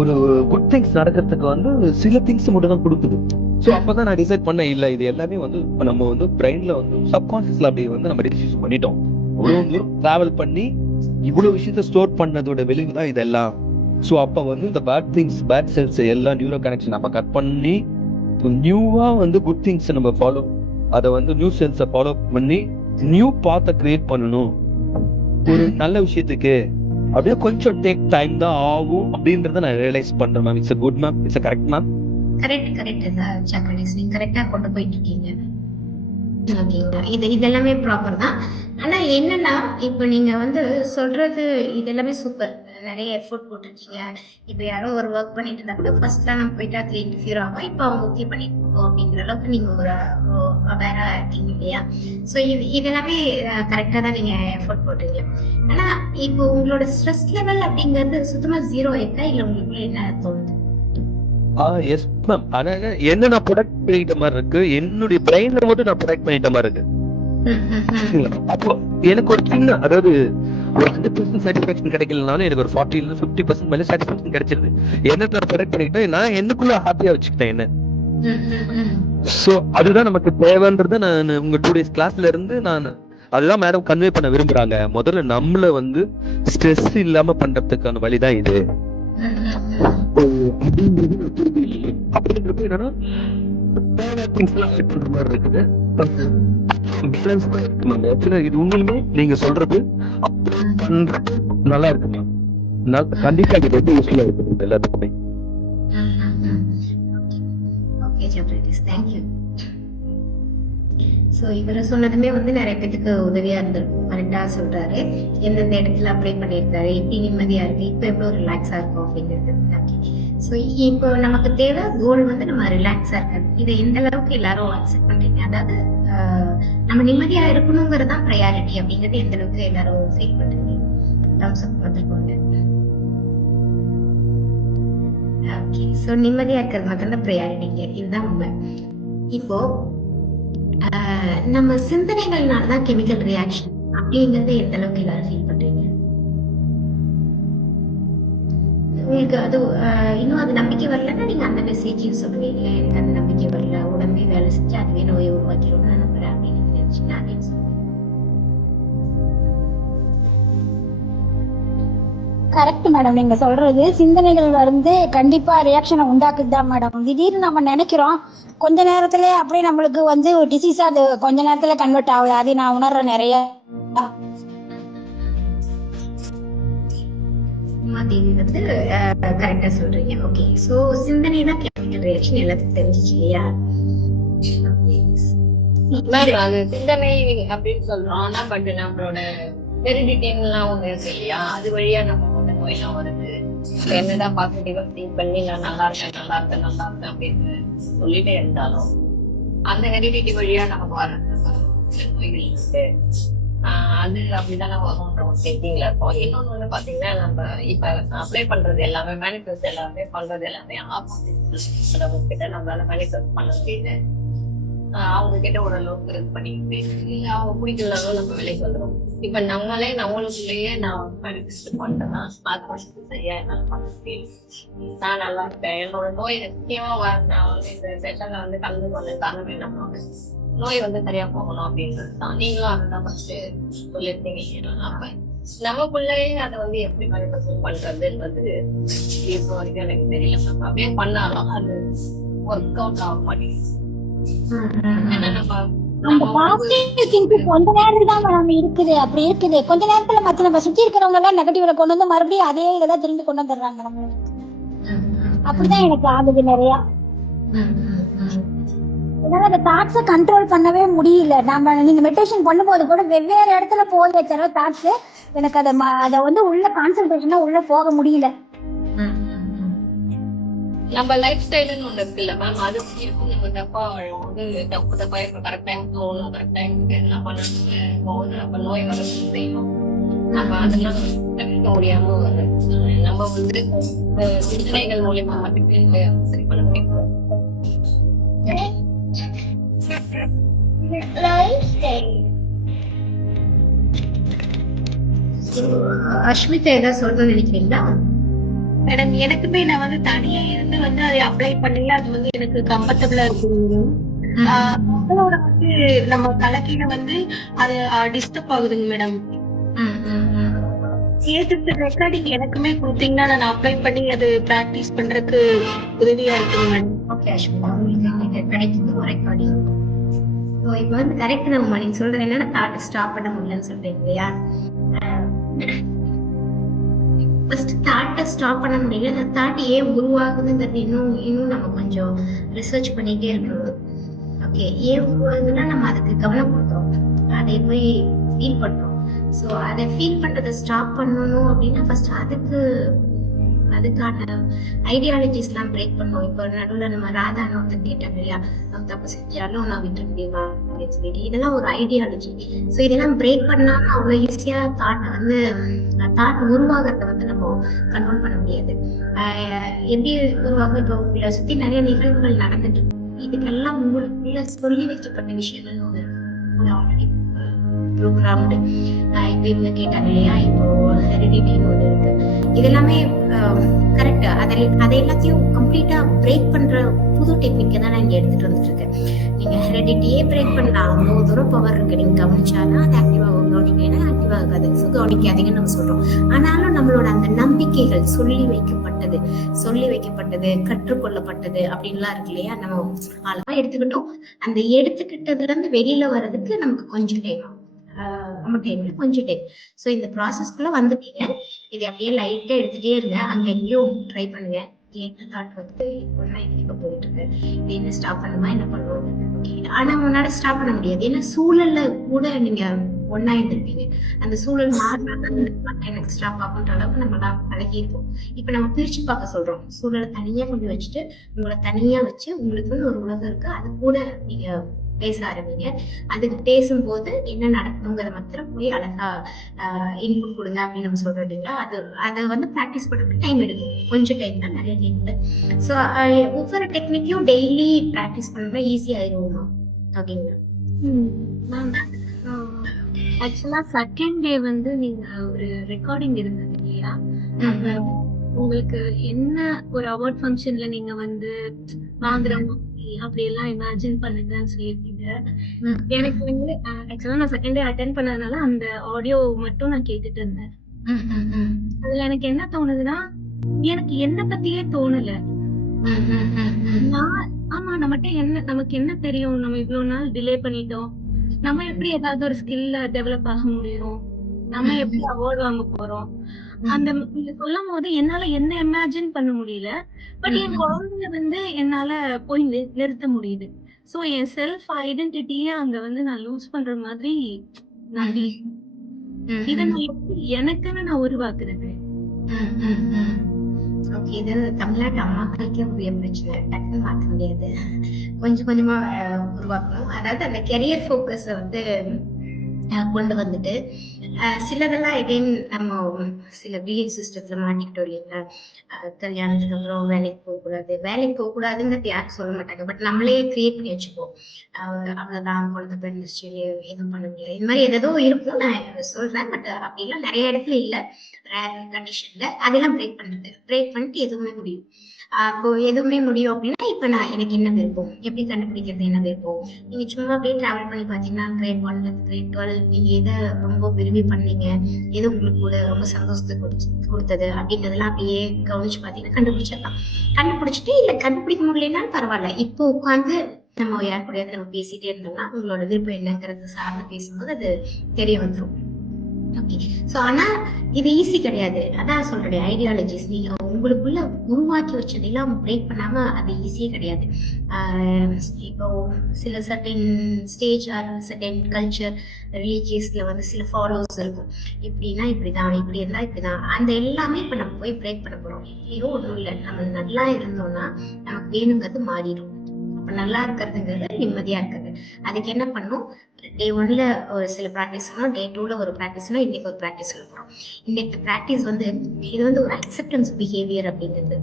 ஒரு குட் திங்ஸ் நடக்கிறதுக்கு வந்து சில திங்ஸ் மட்டும் தான் கொடுக்குது. சோ அப்பதான் நான் டிசைட் பண்ணேன், இல்ல இது எல்லாமே வந்து நம்ம வந்து பிரெயின்ல வந்து சப்கான்சியஸ்ல அப்படி வந்து நம்ம டிசிஷன் பண்ணிட்டோம். இவ்வளவு தூரம் டிராவல் பண்ணி இவ்வளவு விஷயத்த ஸ்டோர் பண்ணதோட விளைவு தான் இதெல்லாம். சோ அப்ப வந்து இந்த பேட் திங்ஸ், பேட் செல்ஸ் எல்லாம் நியூரோ கனெக்ஷன் நம்ம கட் பண்ணி நியூவா வந்து குட் திங்ஸ் நம்ம ஃபாலோ, அதை வந்து நியூ செல்ஸை ஃபாலோ பண்ணி நியூ பாத்தை கிரியேட் பண்ணணும் ஒரு நல்ல விஷயத்துக்கு. அப்படியே கொஞ்சம் டேக் டைம் தான் ஆகும் அப்படின்றத நான் ரியலைஸ் பண்றேன் ma'am. It's good ma'am, it's correct ma'am. Correct சக்கரேஷ், நீங்க கரெக்டா கொண்டு போயிட்டு இருக்கீங்க. இதெல்லாமே ப்ராப்பர் தான். ஆனா என்னன்னா, இப்ப நீங்க வந்து சொல்றது இதெல்லாமே சூப்பர், நிறைய எஃபோர்ட் போட்டுருக்கீங்க. இப்ப யாரோ ஒரு ஒர்க் பண்ணிட்டு இருந்தாங்க, ஃபர்ஸ்ட் தான் நான் போயிட்டு அதுல இன்டர்ஃபியர் ஆகும், இப்ப அவங்க ஓகே பண்ணிட்டு இருக்கோம் அப்படிங்கிற அளவுக்கு நீங்க ஒரு அவேரா இருக்கீங்க இல்லையா? ஸோ இதெல்லாமே கரெக்டா தான் நீங்க எஃபோர்ட் போடுறீங்க. ஆனா இப்போ உங்களோட ஸ்ட்ரெஸ் லெவல் அப்படிங்கிறது சுத்தமா ஜீரோ இருக்கா, இல்ல உங்களுக்கு என்ன தோணுது? Yes ma'am. அதாவது என்ன நான் ப்ரொடக்ட் பண்ணிட்ட மாதிரி இருக்கு, என்னுடைய பிரெயின்ல மட்டும் நான் ப்ரொடக்ட் பண்ணிட்ட மாதிரி இருக்கு. அப்போ எனக்கு ஒரு சின்ன, அதாவது ஒரு 100% சாட்டிஸ்ஃபேக்ஷன் கிடைக்கலனாலும் எனக்கு ஒரு 40-50% மேல சாட்டிஸ்ஃபேக்ஷன் கிடைச்சிருது. என்ன நான் ப்ரொடக்ட் பண்ணிக்கிட்டேன், நான் என்னக்குள்ள ஹாப்பியா வச்சுக்கிட்டேன் என்ன. சோ அதுதான் நமக்கு தேவைன்றத நான் உங்க 2 days கிளாஸ்ல இருந்து நான் அதுதான் மேடம் கன்வே பண்ண விரும்புறாங்க. முதல்ல நம்மள வந்து ஸ்ட்ரெஸ் இல்லாம பண்றதுக்கான வழிதான் இது. அப்படின்றது என்னன்னா பண்ற மாதிரி இருக்குது. இது உண்மையுமே நீங்க சொல்றது பண்றது நல்லா இருக்குங்க. கண்டிப்பா இது ரொம்ப யூஸ்ஃபுல்லா இருக்கு எல்லாத்துக்குமே. Okay ஜெப்ரிட்டிஸ், thank you. ஸோ இவரை சொன்னதுமே வந்து நிறைய பேருக்கு உதவியா இருந்திருக்கும். கரெக்டா சொல்றாரு, எந்தெந்த இடத்துல அப்ளை பண்ணியிருக்காரு, எப்படி நிம்மதியா இருக்கு, இப்போ எவ்வளோ ரிலாக்ஸா இருக்கும் அப்படிங்கிறது. ஸோ இப்போ நமக்கு தேவை கோல் வந்து நம்ம ரிலாக்ஸா இருக்காது. இதை எந்த அளவுக்கு எல்லாரும் அக்செப்ட் பண்றீங்க? அதாவது நம்ம நிம்மதியா இருக்கணுங்கிறது தான் ப்ரையாரிட்டி அப்படிங்கிறது எந்த அளவுக்கு எல்லாரும் ஃபீல் பண்றீங்க? தம்ஸ் அப் வந்துருக்கோங்க. ஓகே, ஸோ நிம்மதியா இருக்கிறது மட்டும் தான் ப்ரையாரிட்டிங்க, இதுதான் உண்மை. இப்போ நம்ம சிந்தனைகள்னால தான் கெமிக்கல் ரியாக்ஷன் அப்படிங்கறத எந்த அளவுக்கு எல்லாரும் ஃபீல் பண்றீங்க? உங்களுக்கு அது இன்னும் அது நம்பிக்கை வரலன்னா நீங்க அந்த மெசேஜையும் சொல்லுவீங்க, எனக்கு அந்த நம்பிக்கை வரல, உடம்பே வேலை செஞ்சு அதுவே நோயை உருவாக்கிடும் நான் நம்புறேன் அப்படின்னு நினைச்சுன்னா அதையும் சொல்லுங்க. கரெக்ட் மேடம், நீங்க சொல்றது சிந்தனைகள் வந்து கண்டிப்பா ரியாக்ஷனை உண்டாக்குதுதான் மேடம். திடீர்னு நம்ம நினைக்கிறோம், கொஞ்ச நேரத்துல அப்படியே நம்மளுக்கு வந்து ஒரு டிசீஸா அது கொஞ்ச நேரத்துல கன்வெர்ட் ஆகுது. அது நான் உணர்றேன் நிறைய. வந்து கரெக்டா சொல்றீங்க. ஓகே, சோ சிந்தனை தான் கெமிக்கல் ரியாக்ஷன் எல்லாத்துக்கும் தெரிஞ்சிச்சு இல்லையா? அது சிந்தனை அப்படின்னு சொல்றோம். ஆனா பட் நம்மளோட ஹெரிடிட்டின்லாம் ஒண்ணு இருக்கு இல்லையா, அது வழியா நம்ம வந்து நோயெல்லாம் வருது. என்னதான் பாசிட்டிவா திங்க் பண்ணி நான் நல்லா இருக்கேன் நல்லா இருக்கேன் நல்லா இருக்கேன் அப்படின்னு சொல்லிட்டே இருந்தாலும் அந்த ஹெரிடிட்டி வழியா நமக்கு வர நோய்கள் இருக்கு. அது அப்படிதானே வரும்ன்ற ஒரு திங்கிங்ல இருக்கும். இன்னொன்னு வந்து பாத்தீங்கன்னா, நம்ம இப்ப அப்ளை பண்றது எல்லாமே மேனிஃபெஸ்ட் எல்லாமே பண்றது எல்லாமே ஆப்போசிட் கிட்ட நம்மளால மேனிஃபெஸ்ட் பண்ண முடியுது. அவங்க கிட்ட ஓரளவுக்கு இது பண்ணிக்கிட்டு இல்ல அவங்க பிடிக்கலனாலும் நம்ம விலைக்கு வந்துடும். இப்ப நம்மளுக்குள்ளேயே நான் மேனிஃபெஸ்ட் பண்றேன்னா அது வருஷத்துக்கு சரியா என்னால பண்ண முடியும். நான் நல்லா இருப்பேன், என்னோட நோய் நிச்சயமா நான் வந்து இந்த செஷன்ல வந்து கலந்து கொண்ட காரணமே நம்மளோட நோய் வந்து சரியா போகணும் அப்படின்றது தான். நீங்களும் அதுதான் ஃபர்ஸ்ட் சொல்லிருந்தீங்க. நமக்குள்ளேயே அதை வந்து எப்படி மேனிஃபெஸ்ட் பண்றதுன்றது இப்போ வரைக்கும் எனக்கு தெரியல. நம்ம அப்படியே பண்ணாலும் அது ஒர்க் அவுட் ஆக மாட்டேங்குது. அந்த பாசிட்டிவ் திங்கிங் கொஞ்ச நேரத்துல தான் மேடம் இருக்குது. அப்படி இருக்குது கொஞ்ச நேரத்துல மத்த நம்ம சுத்தி இருக்கிறவங்க எல்லாம் நெகட்டிவ்ல கொண்டு வந்து மறுபடியும் அதே இதெல்லாம் திரும்பி கொண்டு வந்துடுறாங்க நம்ம. அப்படிதான் எனக்கு ஆகுது நிறைய. என்னால அந்த தாட்ஸை கண்ட்ரோல் பண்ணவே முடியல. நம்ம நீங்க மெடிடேஷன் பண்ணும்போது கூட வெவ்வேறு இடத்துல போய் வச்சாரோ தாட்ஸ், எனக்கு அதை வந்து உள்ள கான்சென்ட்ரேஷனா உள்ள போக முடியல. நம்ம லைஃப் ஸ்டைல்னு ஒண்ணு இருக்குல்ல மேம், அது நம்ம தப்பா வந்து தப்பா இப்ப கரெக்ட் டைம் போகணும், கரெக்ட் டைமுக்கு எல்லாம் பண்ணணும், நம்ம நோய் வர செய்யணும். நம்ம அதெல்லாம் தவிர்க்க முடியாம நம்ம வந்து சிந்தனைகள் மூலியமா மட்டுமே சரி பண்ண முடியும். அஷ்மிதா ஏதாவது சொல்றது நினைக்கிறீங்களா? மேடம், எனக்குமே நான் வந்து தனியா இருந்து வந்து அதை அப்ளை பண்ணல. அது வந்து எனக்கு கம்ஃபர்டபுளா இருக்குது. அதோட வந்து நம்ம தலைக்கீழ வந்து அது டிஸ்டர்ப் ஆகுதுங்க மேடம். கேட்டு ரெக்கார்டிங் எனக்குமே கொடுத்தீங்கன்னா நான் அப்ளை பண்ணி அது பிராக்டிஸ் பண்றதுக்கு உதவியா இருக்குங்க மேடம். ஓகே அஷ்மிதா, உங்களுக்கு கிடைக்குது ஒரு ரெக்கார்டிங். இப்போ வந்து கரெக்ட் தான் நீங்க சொல்றது என்னன்னா தாட் ஸ்டாப் பண்ண முடியலன்னு சொல்றீங்க இல்லையா? ஃபர்ஸ்ட் தாட்டை ஸ்டாப் பண்ண முடியல. அந்த தாட் ஏன் உருவாகுதுங்கிறது இன்னும் நம்ம கொஞ்சம் ரிசர்ச் பண்ணிட்டே இருக்கணும். ஓகே, ஏன் உருவாகுதுன்னா நம்ம அதுக்கு கவனம் கொடுத்தோம், அதை போய் ஃபீல் பண்றோம். ஸோ அதை ஃபீல் பண்றதை ஸ்டாப் பண்ணணும் அப்படின்னா ஃபர்ஸ்ட் அதுக்கு அதுக்கான ஐடியாலஜிஸ் எல்லாம் பிரேக் பண்ணுவோம். இப்போ நடுவில் நம்ம ராதான்னு ஒருத்தர் கேட்டாங்க இல்லையா, நம்ம தப்பு செஞ்சாலும் நான் விட்டு முடியுமா அப்படின்னு சொல்லிட்டு, இதெல்லாம் ஒரு ஐடியாலஜி. ஸோ இதெல்லாம் பிரேக் பண்ணாம அவ்வளோ ஈஸியா தாட் உருவாகிறத வந்து நம்ம கண்ட்ரோல் பண்ண முடியாது. எப்படி உருவாகும், இப்போ உங்களை சுத்தி நிறைய நிகழ்வுகள் நடந்துட்டு இருக்கு. இதுக்கெல்லாம் உங்களுக்குள்ள சொல்லி வைக்கப்பட்ட விஷயங்கள் ஒன்று ஆல்ரெடி ப்ரோக்ராம்டு. இப்போ இவங்க கேட்டாங்க இல்லையா, இப்போ ஹெரிடிட்டின்னு ஒன்று இருக்கு. இதெல்லாமே கரெக்ட். அதை எல்லாத்தையும் கம்ப்ளீட்டா பிரேக் பண்ற புது டெக்னிக்கை தான் நான் இங்க எடுத்துட்டு வந்துட்டு இருக்கேன். நீங்க ஹெரிடிட்டியே பிரேக் பண்ணலாம், அவ்வளவு தூரம் பவர் இருக்கு. நீங்க கவனிச்சாதான் அது ஆக்டிவா கவனிக்கலைன்னா ஆக்டிவா ஆகாது. ஸோ கவனிக்காதீங்கன்னு நம்ம சொல்றோம். ஆனாலும் நம்மளோட அந்த நம்பிக்கைகள் சொல்லி வைக்கப்பட்டது கற்றுக்கொள்ளப்பட்டது அப்படின்லாம் இருக்கு இல்லையா, நம்ம அதெல்லாம் எடுத்துக்கிட்டோம். அந்த எடுத்துக்கிட்டதுல இருந்து வெளியில வர்றதுக்கு நமக்கு கொஞ்சம் டைம் ஆகும். கொஞ்சம் டைம். ஸோ இந்த ப்ராசஸ்க்குள்ள வந்துட்டீங்க. இது அப்படியே லைட்டா எடுத்துட்டே இருங்க. அங்க எங்கேயும் ட்ரை பண்ணுங்க. என்ன தாட் வந்து இப்ப போயிட்டு இருக்கு, இது என்ன ஸ்டாப் பண்ணுமா, என்ன பண்ணுவோம். ஆனா உன்னால ஸ்டாப் பண்ண முடியாது. ஏன்னா சூழல்ல கூட நீங்க ஒன்னா இருந்திருப்பீங்க. அந்த சூழல் மாறினா எனக்கு ஸ்டாப் ஆகுன்ற அளவுக்கு நம்ம எல்லாம் பழகிருப்போம். இப்ப நம்ம பிரிச்சு பார்க்க சொல்றோம். சூழலை தனியா கொண்டு வச்சுட்டு உங்களை தனியா வச்சு உங்களுக்குன்னு ஒரு உலகம் இருக்கு, அது கூட நீங்க பேச ஆரம்பிங்க. அதுக்கு பேசும்போது என்ன நடக்கணுங்கிறத மாத்திரம் போய் அழகா இன்புட் கொடுங்க அப்படின்னு நம்ம சொல்றோம் இல்லைங்களா. அதை வந்து ப்ராக்டிஸ் பண்ணுறதுக்கு டைம் எடுக்கும். கொஞ்சம் டைம் தான், நிறைய டைம் இல்லை. ஸோ ஒவ்வொரு டெக்னிக்கையும் டெய்லி ப்ராக்டிஸ் பண்ணா ஈஸி ஆயிடுவோம். ஓகேங்களா? ஆக்சுவலா செகண்ட் டே வந்து நீங்க ஒரு ரெக்கார்டிங் இருந்தது இல்லையா, உங்களுக்கு என்ன ஒரு அவார்ட் ஃபங்க்ஷன்ல நீங்க வந்து வாங்குற அப்படி எல்லாம் இமேஜின் பண்ணுங்கன்னு சொல்லியிருக்கீங்க. எனக்கு வந்து ஆக்சுவலா நான் செகண்ட் டே அட்டென்ட் பண்ணதுனால அந்த ஆடியோ மட்டும் நான் கேட்டுட்டு இருந்தேன். அதுல எனக்கு என்ன தோணுதுன்னா, எனக்கு என்ன பத்தியே தோணல. நமக்கு என்ன தெரியும், நம்ம இவ்வளவு நாள் டிலே பண்ணிட்டோம், நம்ம எப்படி ஏதாவது ஒரு ஸ்கில்ல டெவலப் ஆக முடியும், நம்ம எப்படி அவார்ட் வாங்க போறோம், அந்த நீங்க சொல்லும் போது என்னால என்ன இமேஜின் பண்ண முடியல. பட் என் குழந்தைய வந்து என்னால போய் நிறுத்த முடியுது. சோ என் செல்ஃப் ஐடென்டிட்டியே அங்க வந்து நான் லூஸ் பண்ற மாதிரி நான் இத நான் எப்படி எனக்குன்னு நான் உருவாக்குறது. ஓகே, இது தமிழ்நாட்டு அம்மாக்களுக்கே உரிய பிரச்சனை. டக்குன்னு மாற்ற முடியாது, கொஞ்சம் கொஞ்சமா உருவாக்கணும். அதாவது அந்த கெரியர் ஃபோக்கஸ வந்து கொண்டு வந்துட்டு சிலதெல்லாம் எகைன் நம்ம சில பிலீஃப் சிஸ்டத்துல மாட்டிக்கிட்டோம் இல்லைங்களா. கல்யாணத்துக்கு அப்புறம் வேலைக்கு போகக்கூடாதுங்கிறது யாரும் சொல்ல மாட்டாங்க. பட் நம்மளே கிரியேட் பண்ணி வச்சுப்போம். அவ்வளவுதான், குழந்தை பிறந்துச்சு, எதுவும் பண்ண முடியாது, இந்த மாதிரி ஏதோ இருக்கும். நான் சொல்றேன், பட் அப்படிலாம் நிறைய இடத்துல இல்ல, ரேர் கண்டிஷன்ல. அதெல்லாம் பிரேக் பண்ணிட்டு எதுவுமே முடியும். அப்போ எதுவுமே முடியும் அப்படின்னா, இப்ப எனக்கு என்ன விருப்பம், எப்படி கண்டுபிடிக்கிறது, என்ன விருப்பம். நீங்க சும்மா அப்படியே டிராவல் பண்ணி பாத்தீங்கன்னா கிரேட் 1 கிரேட் 12 நீங்க எதை ரொம்ப விரும்பி பண்ணீங்க, எது உங்களுக்கு கூட ரொம்ப சந்தோஷத்தை கொடுத்தது அப்படிங்கிறதெல்லாம் அப்படியே கவனிச்சு பாத்தீங்கன்னா கண்டுபிடிச்சிட்டு, இல்ல கண்டுபிடிக்க முடியலன்னாலும் பரவாயில்ல, இப்போ உட்காந்து நம்ம யார் கூடயாவது நம்ம பேசிட்டே இருந்தோம்னா உங்களோட விருப்பம் என்னங்கிறது சார்ந்து பேசும்போது அது தெரிய வந்துடும். ஓகே, சோ ஆனா இது ஈஸி கிடையாது. அதான் சொல்றேன், ஐடியாலஜிஸ் நீங்க உங்களுக்குள்ள உருவாக்கி வச்சதெல்லாம் பிரேக் பண்ணாம அது ஈஸியே கிடையாது. இப்போ சில certain stage or certain culture ரிலீஜியஸ்ல வந்து சில ஃபாலோஸ் இருக்கும். இப்படின்னா இப்படிதான், இப்படி இருந்தா இப்படிதான், அந்த எல்லாமே இப்ப நம்ம போய் பிரேக் பண்ண போறோம். ஏதோ ஒண்ணும் இல்லை, நம்ம நல்லா இருந்தோம்னா நமக்கு வேணுங்கிறது மாறிடும். அப்ப நல்லா இருக்கிறதுங்கிறது நிம்மதியா இருக்கிறது. அதுக்கு என்ன பண்ணும், டே 1ல ஒரு சில ப்ராக்டிஸ்னா, டே 2ல ஒரு ப்ராக்டிஸ்னா, இன்னைக்கு ஒரு ப்ராக்டிஸ் சொல்ல போறோம். இன்னைக்கு ப்ராக்டிஸ் வந்து இது வந்து ஒரு அக்செப்டன்ஸ் பிஹேவியர் அப்படிங்கிறது.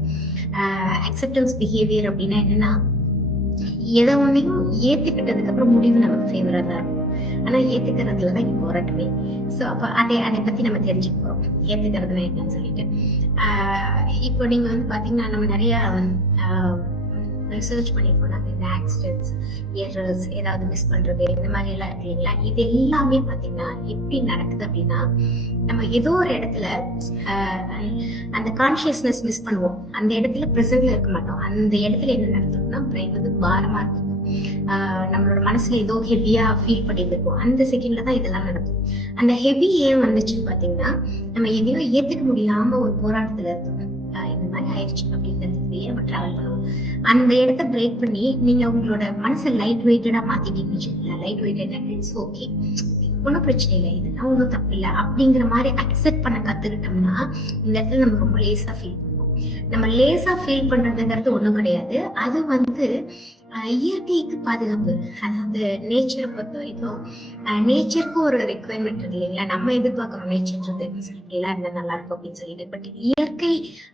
அக்செப்டன்ஸ் பிஹேவியர் அப்படின்னா என்னன்னா, எதை ஒன்னையும் ஏத்துக்கிட்டதுக்கு அப்புறம் முடிவு நமக்கு ஃபேவரா தான் இருக்கும். ஆனா ஏத்துக்கிறதுலதான் இங்க போராட்டமே. சோ அப்ப அதை பத்தி நம்ம தெரிஞ்சுக்க போறோம், ஏத்துக்கிறதுல என்னன்னு சொல்லிட்டு. இப்போ நீங்க வந்து பாத்தீங்கன்னா நம்ம நிறைய ரிசர்ச் பண்ணி போனாங்க. இந்த ஆக்சிடென்ட்ஸ், எரர்ஸ், ஏதாவது மிஸ் பண்றது, இந்த மாதிரி எல்லாம் இருக்கு இல்லைங்களா. இது எல்லாமே பாத்தீங்கன்னா எப்படி நடக்குது அப்படின்னா, நம்ம ஏதோ ஒரு இடத்துல அந்த கான்சியஸ்னஸ் மிஸ் பண்ணுவோம். அந்த இடத்துல பிரசன்ட்ல இருக்க மாட்டோம். அந்த இடத்துல என்ன நடக்குதுன்னா, பிரெயின் வந்து பாரமா இருக்கும். நம்மளோட மனசுல ஏதோ ஹெவியா ஃபீல் பண்ணிட்டு இருப்போம். அந்த செகண்ட்ல தான் இதெல்லாம் நடக்கும். அந்த ஹெவி ஏன் வந்துச்சுன்னு பாத்தீங்கன்னா, நம்ம எதையோ ஏத்துக்க முடியாம ஒரு போராட்டத்துல இருக்கோம். இந்த மாதிரி ஆயிடுச்சு அப்படிங்கிறதுக்கு நம்ம டிராவல் பண்ணுவோம். அந்த இடத்த பிரேக் பண்ணி நீங்க உங்களோட மனசை லைட் வெயிட்டடா மாத்திட்டீங்கன்னு, லைட் வெயிட்டட் இட்ஸ் ஓகே, ஒன்றும் பிரச்சனை இல்லை, இதெல்லாம் ஒன்றும் தப்பு இல்லை அப்படிங்கிற மாதிரி அக்செப்ட் பண்ண கத்துக்கிட்டோம்னா இந்த இடத்துல நம்ம ரொம்ப லேசா ஃபீல் பண்ணுவோம். நம்ம லேசா ஃபீல் பண்றதுங்கிறது ஒண்ணும் கிடையாது. அது வந்து இயற்கைக்கு பாதுகாப்பு. அதாவது நேச்சரை பொறுத்த வரைக்கும் நேச்சருக்கு ஒரு ரெக்குவயர்மெண்ட் இருக்கு இல்லைங்களா? நம்ம எதிர்பார்க்கிறோம் நேச்சர்ன்றது எல்லாம் இருந்தா நல்லா இருக்கும் அப்படின்னு சொல்லிட்டு. பட் இயற்கை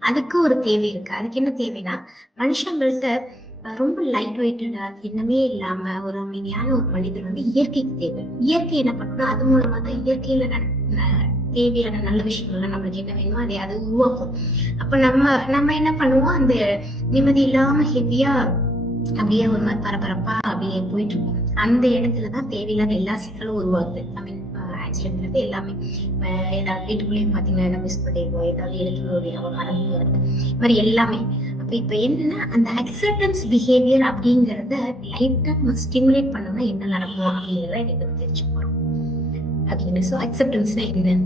அதுக்கு ஒரு தேவை இருக்கு. அதுக்கு என்ன தேவைன்னா, மனுஷங்கள்ட்ட ரொம்ப லைட் வெயிட்டடா என்னமே இல்லாம ஒரு அமைதியான ஒரு மனிதர் வந்து இயற்கைக்கு தேவை. இயற்கை என்ன பண்ணணும், அது மூலமா தான் இயற்கையில தேவையான நல்ல விஷயங்கள்லாம் நம்மளுக்கு என்ன வேணுமோ அதை அது உருவாக்கும். அப்ப நம்ம என்ன பண்ணுவோம், அந்த நிம்மதி இல்லாம ஹெவியா அப்படியே ஒரு மாதிரி பரபரப்பா அப்படியே போயிட்டு இருக்கும். அந்த இடத்துலதான் தேவையில்லாத எல்லா சிக்கலும் உருவாகுது. ஐ மீன் ஆக்சிடென்ட் எல்லாமே. ஏதாவது வீட்டுக்குள்ளேயும் பாத்தீங்கன்னா மிஸ் பண்ணிடுவோம், ஏதாவது எடுத்து மறந்து வருது, இது மாதிரி எல்லாமே. அப்ப இப்ப என்னன்னா, அந்த அக்செப்டன்ஸ் பிஹேவியர் அப்படிங்கறத லைட்டா நம்ம ஸ்டிமுலேட் பண்ணோம்னா என்ன நடக்கும் அப்படிங்கிறத எனக்கு தெரிஞ்சு போறோம் அப்படின்னு. ஸோ அக்செப்டன்ஸ்னா என்ன?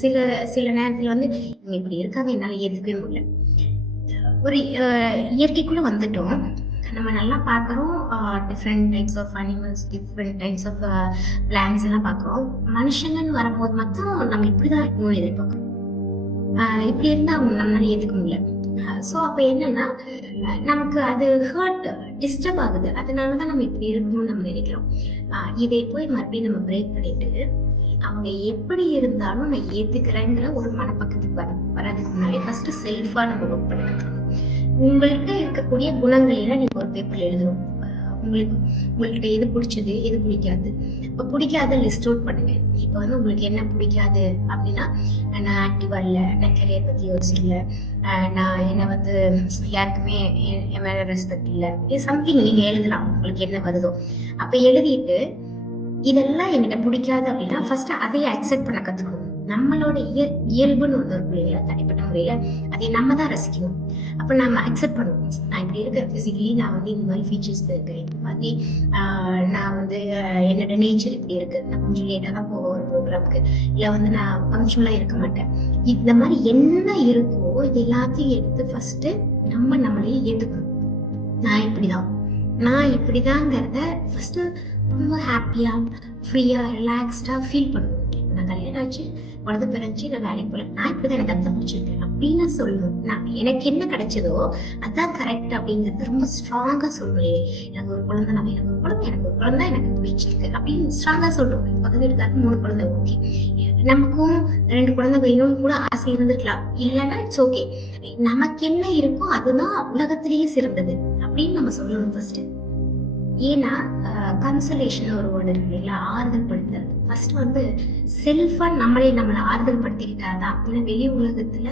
சில நேரத்துல வந்து இவங்க இப்படி இருக்காங்க, என்னால ஏத்துக்கவே முடியல. ஒரு இயற்கைக்குள்ள வந்துட்டோம், நம்ம நல்லா பாக்குறோம். Different types of animals, different types of plants எல்லாம் பாக்குறோம். மனுஷங்கன்னு வரும்போது மட்டும் நம்ம இப்படிதான் இருக்கணும்னு எதிர்பார்க்கிறோம். இப்படி இருந்தா அவங்க நம்மளால ஏத்துக்க முடியல. ஸோ அப்ப என்னன்னா, நமக்கு அது ஹர்ட், டிஸ்டர்ப் ஆகுது. அதனாலதான் நம்ம இப்படி இருக்கணும்னு நம்ம நினைக்கிறோம். இதை போய் மறுபடியும் நம்ம பிரேக் பண்ணிட்டு, அவங்க எப்படி இருந்தாலும் நான் ஏத்துக்கிறேங்கிற ஒரு மனப்பக்கத்துக்கு வர்றதுக்கு முன்னாடி ஃபர்ஸ்ட் செல்ஃபா நம்ம ஒர்க் பண்ணிக்கணும். உங்கள்கிட்ட இருக்கக்கூடிய குணங்களெல்லாம் நீங்க ஒரு பேப்பர்ல எழுதணும். உங்கள்கிட்ட எது பிடிச்சது, எது பிடிக்காது. இப்ப பிடிக்காத லிஸ்ட் அவுட் பண்ணுங்க. இப்ப வந்து உங்களுக்கு என்ன பிடிக்காது அப்படின்னா, நான் ஆக்டிவா இல்ல, நான் கரியர் பத்தி யோசிக்கல, நான் என்ன வந்து யாருக்குமே என் மேல ரெஸ்பெக்ட் இல்ல, இது சம்திங் நீங்க எழுதலாம் உங்களுக்கு என்ன வருதோ. அப்ப எழுதிட்டு இதெல்லாம் என்கிட்ட பிடிக்காது அப்படின்னா ஃபர்ஸ்ட் அதையே அக்செப்ட் பண்ண கத்துக்கணும். நம்மளோட இயல்புன்னு ஒண்ணு இருக்கு இல்லையா, தனிப்பட்ட முறையில அதை நம்ம தான் ரசிக்கணும். அப்ப நம்ம அக்செப்ட் பண்ணுவோம், நான் இப்படி இருக்க பிசிக்கலி, நான் வந்து இந்த மாதிரி ஃபீச்சர்ஸ் இருக்கு, இந்த மாதிரி நான் வந்து என்னோட நேச்சர் இப்படி இருக்கு, நான் கொஞ்சம் லேட்டா தான் போவேன் ஒரு ப்ரோக்ராம்க்கு, இல்ல வந்து நான் பங்க்சுவலா இருக்க மாட்டேன். இந்த மாதிரி என்ன இருக்கோ இது எல்லாத்தையும் எடுத்து ஃபர்ஸ்ட் நம்மளே ஏத்துக்கணும். நான் இப்படிதாங்கிறத ஃபர்ஸ்ட் ரொம்ப ஹாப்பியா, ஃப்ரீயா, ரிலாக்ஸ்டா ஃபீல் பண்ணுவோம். நான் கல்யாணம் ஆச்சு, குழந்தை பிறந்துச்சு, நான் வேலைக்கு போல, நான் இப்படிதான் எனக்கு அதை பிடிச்சிருக்கேன் அப்படின்னு சொல்லணும். நான் எனக்கு என்ன கிடைச்சதோ அதான் கரெக்ட் அப்படிங்கறது ரொம்ப ஸ்ட்ராங்கா சொல்லணும். எனக்கு ஒரு குழந்தை, எனக்கு ஒரு குழந்தை எனக்கு பிடிச்சிருக்கு அப்படின்னு ஸ்ட்ராங்கா சொல்றோம். பக்கத்து வீட்டுக்காருக்கு 3 குழந்தை, ஓகே, நமக்கும் 2 குழந்தை வேணும்னு கூட ஆசை இருந்துக்கலாம், இல்லைன்னா இட்ஸ் ஓகே. நமக்கு என்ன இருக்கோ அதுதான் உலகத்திலேயே சிறந்தது அப்படின்னு நம்ம சொல்லணும் ஃபர்ஸ்ட். ஏன்னா கன்சலேஷன் ஒரு வேர்டு இருக்கு இல்லைங்களா, ஆறுதல் படுத்துறது. ஃபர்ஸ்ட் வந்து செல்ஃபா நம்மளை ஆறுதல் படுத்திக்கிட்டாதான். ஏன்னா வெளி உலகத்துல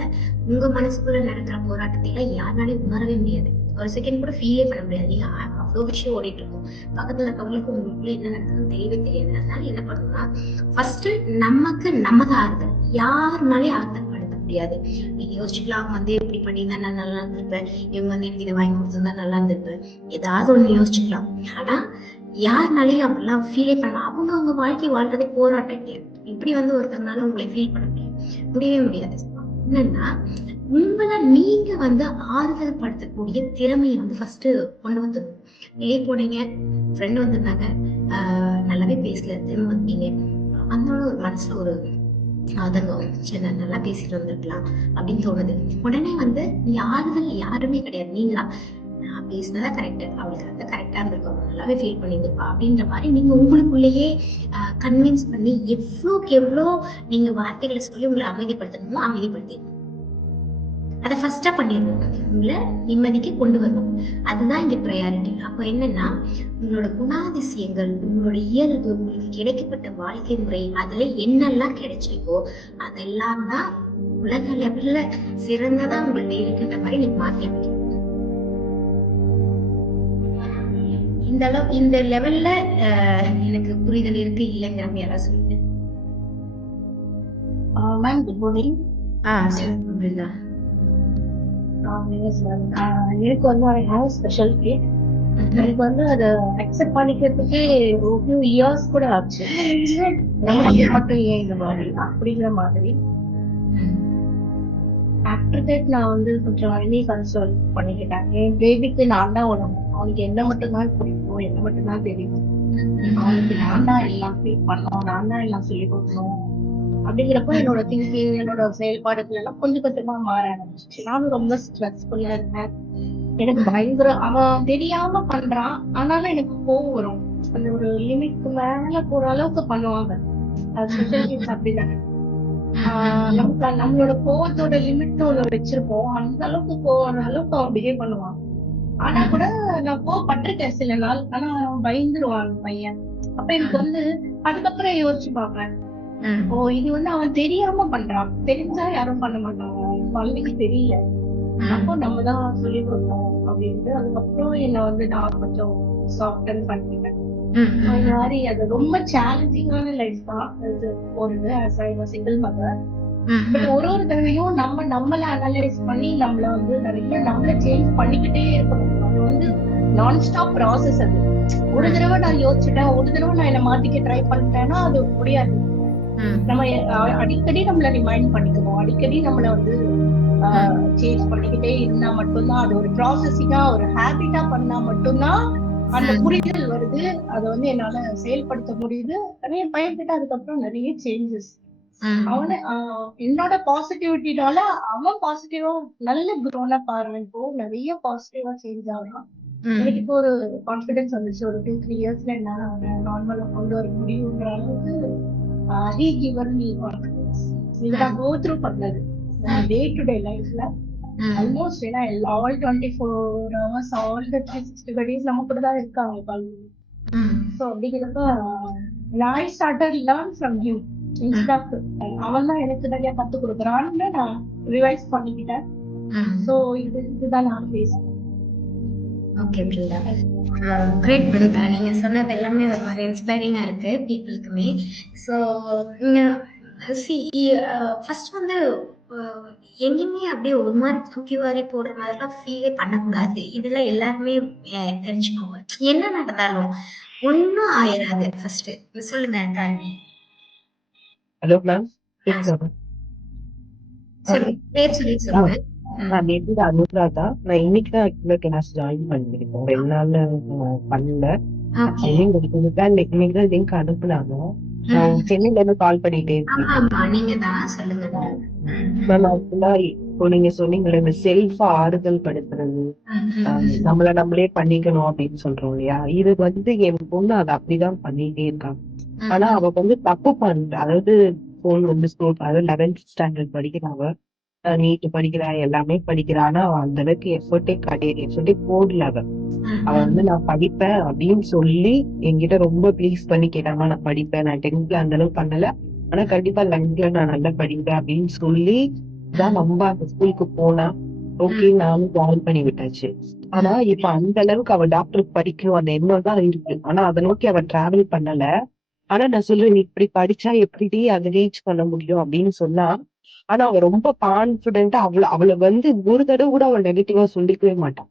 உங்க மனசுக்குள்ள நடக்கிற போராட்டத்தை யாருனாலையும் உணரவே முடியாது. ஒரு செகண்ட் கூட ஃபீலே பண்ண முடியாது. நீங்க அவ்வளவு விஷயம் ஓடிட்டு இருக்கும், பக்கத்துல இருக்கவங்களுக்கு உங்களுக்குள்ள என்ன நடக்குதுன்னு தெரியவே தெரியாது. அதனால என்ன பண்ணணும்னா, ஃபர்ஸ்ட் நமக்கு நம்மதான் ஆறுதல். யாருனாலே ஆறுதல் படுத்த முடியாது. நீங்க யோசிச்சுக்கலாம், அவங்க வந்து இப்படி பண்ணியிருந்தா நான் நல்லா இருந்திருப்பேன், இவங்க வந்து எனக்கு இதை வாங்கி கொடுத்துருந்தா நல்லா இருந்திருப்பேன், ஏதாவது ஒண்ணு யோசிச்சுக்கலாம். ஆனா யாருனாலையும் அப்படிலாம் ஃபீலே பண்ணலாம். அவங்க வாழ்க்கை வாழ்றதே போராட்டம். இப்படி வந்து ஒருத்தர்னால உங்களை ஃபீல் பண்ண முடியவே முடியாது. என்னன்னா, உங்களை நீங்க வந்து ஆறுதல் படுத்தக்கூடிய திறமையை வந்து ஃபர்ஸ்ட் கொண்டு வந்துடும். வெளியே போனீங்க, ஃப்ரெண்ட் வந்திருந்தாங்க, நல்லாவே பேசல, திரும்ப வந்தீங்க, அதனால ஒரு மனசுல ஒரு ஆதங்கம், சரி நான் நல்லா பேசிட்டு வந்திருக்கலாம் அப்படின்னு தோணுது. உடனே வந்து நீ ஆறுதல் யாருமே கிடையாது, நீங்களா நான் பேசினதா கரெக்ட், அவளுக்கு அதை கரெக்டா இருந்திருக்கும், நல்லாவே ஃபீல் பண்ணியிருப்பா அப்படின்ற மாதிரி நீங்க உங்களுக்குள்ளேயே கன்வின்ஸ் பண்ணி எவ்வளோக்கு எவ்வளோ நீங்க வார்த்தைகளை சொல்லி உங்களை அமைதிப்படுத்தணுமோ அமைதிப்படுத்தி அதை ஃபர்ஸ்டா பண்ணிடணும். உங்களை நிம்மதிக்கு கொண்டு வரணும். அதுதான் இங்க ப்ரையாரிட்டி. அப்போ என்னன்னா, உங்களோட குணாதிசயங்கள், உங்களோட இயல்பு, உங்களுக்கு கிடைக்கப்பட்ட வாழ்க்கை முறை, அதுல என்னெல்லாம் கிடைச்சிருக்கோ அதெல்லாம் தான் உலக லெவல்ல சிறந்ததா உங்கள்ட்ட இருக்குன்ற மாதிரி நீங்க மாத்திக்கணும். இந்த லெவல்ல எனக்கு புரிதல் இருக்கு இல்லைங்கிற யாராவது சொல்லுங்க. Ma'am good morning. சொல்லுங்க. எனக்கு வந்து ஐ ஹேவ் ஸ்பெஷல் கேக். எனக்கு வந்து அதை அக்செப்ட் பண்ணிக்கிறதுக்கு ஒரு ஃபியூ இயர்ஸ் கூட ஆச்சு. நமக்கு மட்டும் ஏன் இந்த மாதிரி அப்படிங்கிற மாதிரி. ஆஃப்டர் தட் நான் வந்து கொஞ்சம் என்னையும் கன்சோல் பண்ணிக்கிட்டேன். என் பேபிக்கு நான் தான் உடம்பு, அவனுக்கு என்ன மட்டும்தான் பிடிக்கும், என்ன மட்டும்தான் தெரியும், அவனுக்கு நான் தான் எல்லாம் ஃபீல் பண்ணணும், நான் தான் எல்லாம் சொல்லி கொடுக்கணும் அப்படிங்கிறப்போ என்னோட திங்கிங், என்னோட செயல்பாடுகள் எல்லாம் கொஞ்சம் கொஞ்சமா மாற ஆரம்பிச்சிச்சு. நானும் ரொம்ப ஸ்ட்ரெஸ்ஃபுல்லா இருந்தேன். எனக்கு பயங்கர அவன் தெரியாம பண்றான், ஆனாலும் எனக்கு கோவம் வரும். அந்த ஒரு லிமிட்க்கு மேல போற அளவுக்கு பண்ணுவாங்க. அது சுச்சுவேஷன்ஸ் அப்படிதானே. நமக்கு நம்மளோட கோவத்தோட லிமிட் ஒண்ணு வச்சிருப்போம். அந்த அளவுக்கு கோவம் அளவுக்கு அவன் பிஹேவ் பண்ணுவான். ஆனா கூட நான் கோவப்பட்டிருக்கேன் சில நாள். ஆனா அவன் பயந்துருவான் அந்த பையன். அப்ப எனக்கு வந்து அதுக்கப்புறம் யோசிச்சு பார்ப்பேன், ஓ இது வந்து அவன் தெரியாம பண்றான். தெரிஞ்சா யாரும் பண்ண மாட்டாங்க. குழந்தைக்கு தெரியல, அப்போ நம்ம தான் சொல்லி கொடுப்போம் அப்படின்ட்டு அதுக்கப்புறம் என்ன வந்து நான் கொஞ்சம் சாஃப்டன் பண்ணிட்டேன். இந்த மாதிரி அது ரொம்ப சேலஞ்சிங்கான லைஃப் தான் அது போறது. Single mother. பட் ஒரு தடவையும் நம்மள அனலைஸ் பண்ணி நம்மள வந்து நிறைய நம்மள சேஞ்ச் பண்ணிக்கிட்டே இருக்கணும். அது வந்து நான் ஸ்டாப் ப்ராசஸ். அது ஒரு தடவை நான் யோசிச்சுட்டேன், ஒரு தடவை நான் என்ன மாத்திக்க ட்ரை பண்ணிட்டேன்னா அது முடியாது. நம்ம அடிக்கடி நம்மள ரிமைண்ட் பண்ணிக்கணும், அடிக்கடி நம்மள வந்து சேஞ்ச் பண்ணிக்கிட்டே இருந்தா மட்டும்தான் அது ஒரு ப்ராசஸிங்கா ஒரு ஹேபிட்டா பண்ணா மட்டும்தான் அந்த புரிதல் வருது. அதை வந்து என்னால செயல்படுத்த முடியுது. நிறைய பயன்பட்டு அதுக்கப்புறம் நிறைய சேஞ்சஸ் அவனை என்னோட பாசிட்டிவிட்டினால அவன் பாசிட்டிவா நல்ல குரோனா பாருங்க. இப்போ நிறைய பாசிட்டிவா சேஞ்ச் ஆகலாம். எனக்கு இப்போ ஒரு கான்பிடன்ஸ் வந்துச்சு. ஒரு 2-3 இயர்ஸ்ல என்னால நார்மலா கொண்டு வர முடியுங்கிற அளவுக்கு he given me confidence. இது நான் கோ த்ரூ பண்ணது டே டு டே லைஃப்ல. ஆல்மோஸ்ட் ஏன்னா all 24 hours all the 365 days நம்ம கூட தான் இருக்காங்க கல்வி. ஸோ அப்படிங்கிறப்ப I started learn from you. அவன் தான் எனக்கு நிறைய கத்து கொடுக்குறான்னு நான் ரிவைஸ் பண்ணிக்கிட்டேன். ஸோ இதுதான் நான் பேசுறேன். Okay Brinda, great Brinda. நீங்க சொன்னது எல்லாமே ஒரு மாதிரி இன்ஸ்பைரிங்கா இருக்கு பீப்புளுக்குமே. ஸோ நீங்க ஃபர்ஸ்ட் வந்து எங்கேயுமே அப்படியே ஒரு மாதிரி தூக்கி வாரி போடுற மாதிரிலாம் ஃபீலே பண்ணக்கூடாது. இதெல்லாம் எல்லாருமே தெரிஞ்சுக்கோங்க. என்ன நடந்தாலும் ஒன்றும் ஆயிடாது. ஃபர்ஸ்ட் சொல்லுங்க. ஹலோ மேம், பேர் சொல்லி சொல்லுங்க. நான் நேற்று அனுராதா. நான் இன்னைக்கு தான் ஆக்சுவலா கிளாஸ் ஜாயின் பண்ணிருக்கேன். 2 நாள்ல பண்ணல. இன்னைக்கு தான் லிங்க் அனுப்புனாங்க. நான் சென்னையில இருந்து கால் பண்ணிட்டே இருக்கேன். மேம் ஆக்சுவலா இப்போ நீங்க சொன்னீங்களே இந்த செல்ஃபா ஆறுதல் படுத்துறது, நம்மள நம்மளே பண்ணிக்கணும் அப்படின்னு சொல்றோம் இல்லையா? இது வந்து என் பொண்ணு அதை அப்படிதான் பண்ணிட்டே இருக்காங்க. ஆனா அவ வந்து தப்பு பண்ற, அதாவது போன் வந்து அதாவது 11th ஸ்டாண்டர்ட் படிக்கிறாங்க, நீட் படிக்கிறா, எல்லாமே படிக்கிறா. ஆனா அவ அந்த அளவுக்கு எஃபர்ட்டே கிடையாது, எஃபர்ட்டே போடல. அவ வந்து நான் படிப்பேன் அப்படின்னு சொல்லி என்கிட்ட ரொம்ப ப்ளீஸ் பண்ணி கேட்டாமா, நான் படிப்பேன், நான் 10th அந்த அளவுக்கு பண்ணல, ஆனா கண்டிப்பா 11th நான் நல்லா படிப்பேன் அப்படின்னு சொல்லி தான் நம்ம அந்த ஸ்கூலுக்கு போனா. ஓகே, நானும் ஜாயின் பண்ணி விட்டாச்சு. ஆனா இப்ப அந்த அளவுக்கு அவ டாக்டருக்கு படிக்கணும் அந்த எண்ணம் தான் இருக்கு. ஆனா அதை நோக்கி அவ டிராவல் பண்ணல. ஆனா நான் சொல்றேன், நீ இப்படி படிச்சா எப்படி அதை ரீச் பண்ண முடியும் அப்படின்னு சொன்னா. ஆனா அவ ரொம்ப கான்பிடென்டா அவளை வந்து ஒரு தடவை கூட அவள் நெகட்டிவா சொல்லிக்கவே மாட்டான்.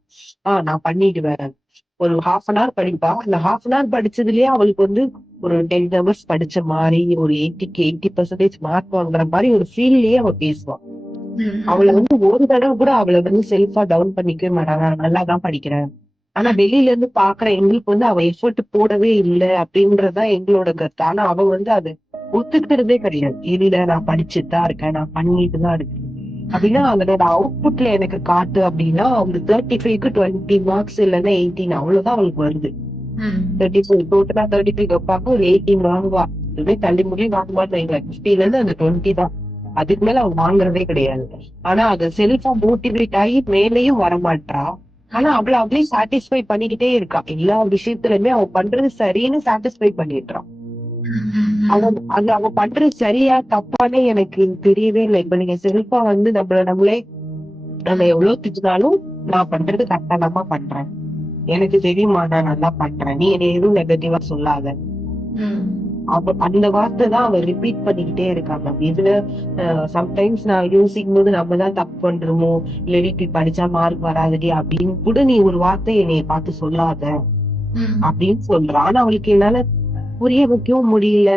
நான் பண்ணிடுவேன். ஒரு 1/2 hour படிப்பா. அந்த 1/2 hour படிச்சதுலயே அவளுக்கு வந்து ஒரு 10 hours படிச்ச மாதிரி, ஒரு 80% மார்க் வாங்குற மாதிரி ஒரு ஃபீல்லயே அவ பேசுவான். அவளை வந்து ஒரு தடவை கூட அவளை வந்து செல்ஃபா டவுன் பண்ணிக்கவே மாட்டாங்க. நல்லாதான் படிக்கிறேன். ஆனா வெளியில இருந்து பாக்குற எங்களுக்கு வந்து அவ எஃபர்ட் போடவே இல்லை அப்படின்றதுதான் எங்களோட கருத்து. ஆனா அவ வந்து அது ஒத்துக்கிறதே கிடையாது. இல்ல, நான் படிச்சுட்டு தான் இருக்கேன், நான் பண்ணிட்டு தான் இருக்கேன் அப்படின்னா அதோட அவுட்புட்ல எனக்கு காட்டு அப்படின்னா அவங்களுக்கு 35க்கு 20 மார்க்ஸ் இல்லைன்னா 18 அவ்வளவுதான் அவளுக்கு வருது. 35 டோட்டலா 35 வைப்பாங்க, ஒரு 18 வாங்குவா. இதுவே தள்ளி முடியும் வாங்குவான்னு வைங்க. 50ல இருந்து அந்த 20 தான், அதுக்கு மேல அவன் வாங்குறதே கிடையாது. ஆனா அதை செல்ஃபா மோட்டிவேட் ஆகி மேலேயும் வரமாட்டா. ஆனா அவளே சாட்டிஸ்ஃபை பண்ணிக்கிட்டே இருக்கா. எல்லா விஷயத்துலயுமே அவ பண்றது சரின்னு சாட்டிஸ்ஃபை பண்ணிடுறான். அவ பண்றது சரியா தப்பானே எனக்கு தெரியவே இல்லை. இப்ப நீங்க செல்ஃபா வந்து நம்மளே நம்ம எவ்வளவு திட்டினாலும் நான் பண்றது கரெக்டா தான் பண்றேன், எனக்கு தெரியுமா, நான் நல்லா பண்றேன், நீ என்னை எதுவும் நெகட்டிவா சொல்லாத. அந்த வார்த்தை தான் அவ ரிப்பீட் பண்ணிக்கிட்டே இருக்காங்க. இதுல சம்டைம்ஸ் நான் யோசிக்கும் போது நம்ம தான் தப்பு பண்றோமோ, இல்லடி இப்படி படிச்சா மார்க் வராதடி அப்படின்னு கூட நீ ஒரு வார்த்தை என்னைய பார்த்து சொல்லாத அப்படின்னு சொல்றான். ஆனா அவளுக்கு என்னால புரிய வைக்கவும் முடியல.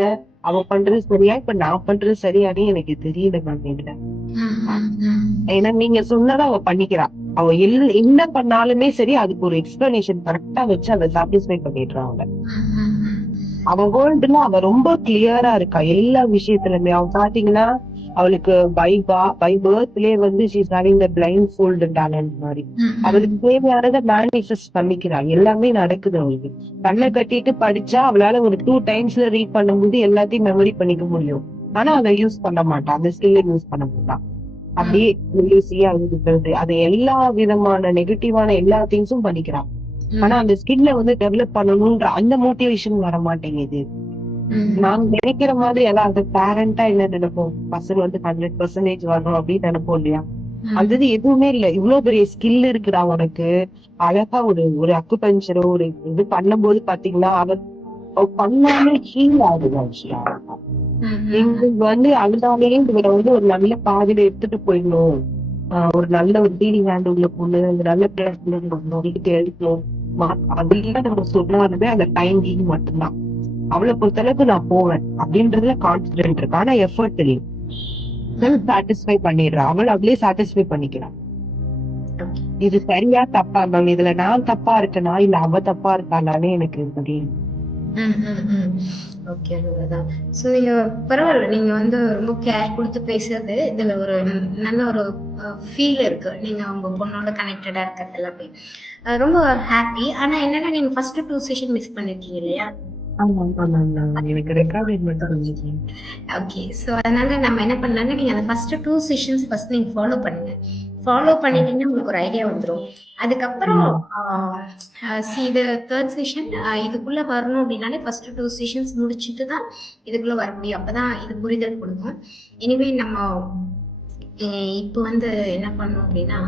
அவ பண்றது சரியா, இப்ப நான் பண்றது சரியானே எனக்கு தெரியல மேம். ஏன்னா நீங்க சொன்னதை அவ பண்ணிக்கிறா. அவ என்ன பண்ணாலுமே சரி, அதுக்கு ஒரு எக்ஸ்பிளனேஷன் கரெக்டா வச்சு அதை சாட்டிஸ்ஃபை பண்ணிடுறாங்க. அவன் வேர்ல்டுல அவ ரொம்ப கிளியரா இருக்கா எல்லா விஷயத்துலயுமே. அவன் பாத்தீங்கன்னா அவளுக்கு பை பர்த்லயே வந்து she's having the blind fold talent மாதிரி. அவளுக்கு தேவையானதை மேனிஃபெஸ்ட் பண்ணிக்கிறா. எல்லாமே நடக்குது அவளுக்கு. கண்ணை கட்டிட்டு படிச்சா அவளால ஒரு 2 டைம்ஸ்ல ரீட் பண்ணும்போது எல்லாத்தையும் மெமரி பண்ணிக்க முடியும். ஆனா அதை யூஸ் பண்ண மாட்டான், அந்த ஸ்கில்ல யூஸ் பண்ண மாட்டான். அப்படியே ஈஸியா இருக்கிறது. அது எல்லா விதமான நெகட்டிவான எல்லா திங்ஸும் பண்ணிக்கிறான். ஆனா அந்த ஸ்கில்ல வந்து டெவலப் பண்ணணும்ன்ற அந்த மோட்டிவேஷன் வர மாட்டேங்குது. நாங்க நினைக்கிற மாதிரி எல்லாம் அந்த பேரண்டா என்ன நினைப்போம், பசங்க வந்து 100% வரணும் அப்படின்னு நினைப்போம் இல்லையா? அந்த இது எதுவுமே இல்ல. இவ்வளவு பெரிய ஸ்கில் இருக்குடா உனக்கு. அழகா ஒரு அக்குபஞ்சரோ ஒரு இது பண்ணும்போது பாத்தீங்கன்னா அவ பண்ணாமே ஹீல் ஆகுது. ஆக்சுவலா எங்களுக்கு வந்து அதனாலேயே இவரை வந்து ஒரு நல்ல பாதையில எடுத்துட்டு போயிடணும். ஒரு நல்ல ஒரு டீலிங் ஹேண்ட் உள்ள பொண்ணு, அந்த நல்ல பிளேஸ்ல வீட்டுக்கு எடுக்கணும். அதெல்லாம் நம்ம சொன்னாலுமே அந்த டைம் கீழ் மட்டும்தான். அவளை பொறுத்தளவுக்கு நான் போவேன் அப்படின்றதுல கான்பிடென்ட் இருக்கு. ஆனா எஃபர்ட் தெரியும். செல்ஃப் சாட்டிஸ்ஃபை பண்ணிடுறா. அவளே சாட்டிஸ்ஃபை பண்ணிக்கிறான். இது சரியா தப்பா மேம், இதுல நான் தப்பா இருக்கேனா இல்ல அவ தப்பா இருக்காளானே எனக்கு தெரியும். ஓகே, அதுதான். ஸோ நீங்க பரவாயில்ல, நீங்க வந்து ரொம்ப கேர் கொடுத்து பேசுறது, இதுல ஒரு நல்ல ஒரு ஃபீல் இருக்கு. நீங்க உங்க பொண்ணோட கனெக்டடா இருக்கிறது எல்லாமே ரொம்ப ஹாப்பி. ஆனா என்னன்னா நீங்க ஃபர்ஸ்ட் 2 செஷன் மிஸ் பண்ணிருக்கீங்க இல்லையா? எனக்கு ரெக்கார்டிங் மட்டும். ஓகே, ஸோ அதனால நம்ம என்ன பண்ணலாம்னா, நீங்க அந்த ஃபர்ஸ்ட் 2 செஷன்ஸ் ஃபர்ஸ்ட் நீங்க ஃபாலோ பண்ணுங்க. ஃபாலோ பண்ணிட்டீங்கன்னா உங்களுக்கு ஒரு ஐடியா வந்துடும். அதுக்கப்புறம் இது 3rd செஷன் இதுக்குள்ள வரணும் அப்படின்னாலே ஃபர்ஸ்ட் 2 செஷன்ஸ் முடிச்சுட்டு தான் இதுக்குள்ள வர முடியும். அப்பதான் இது புரிதல் கொடுக்கும். எனிவே நம்ம இப்போ வந்து என்ன பண்ணோம் அப்படின்னா,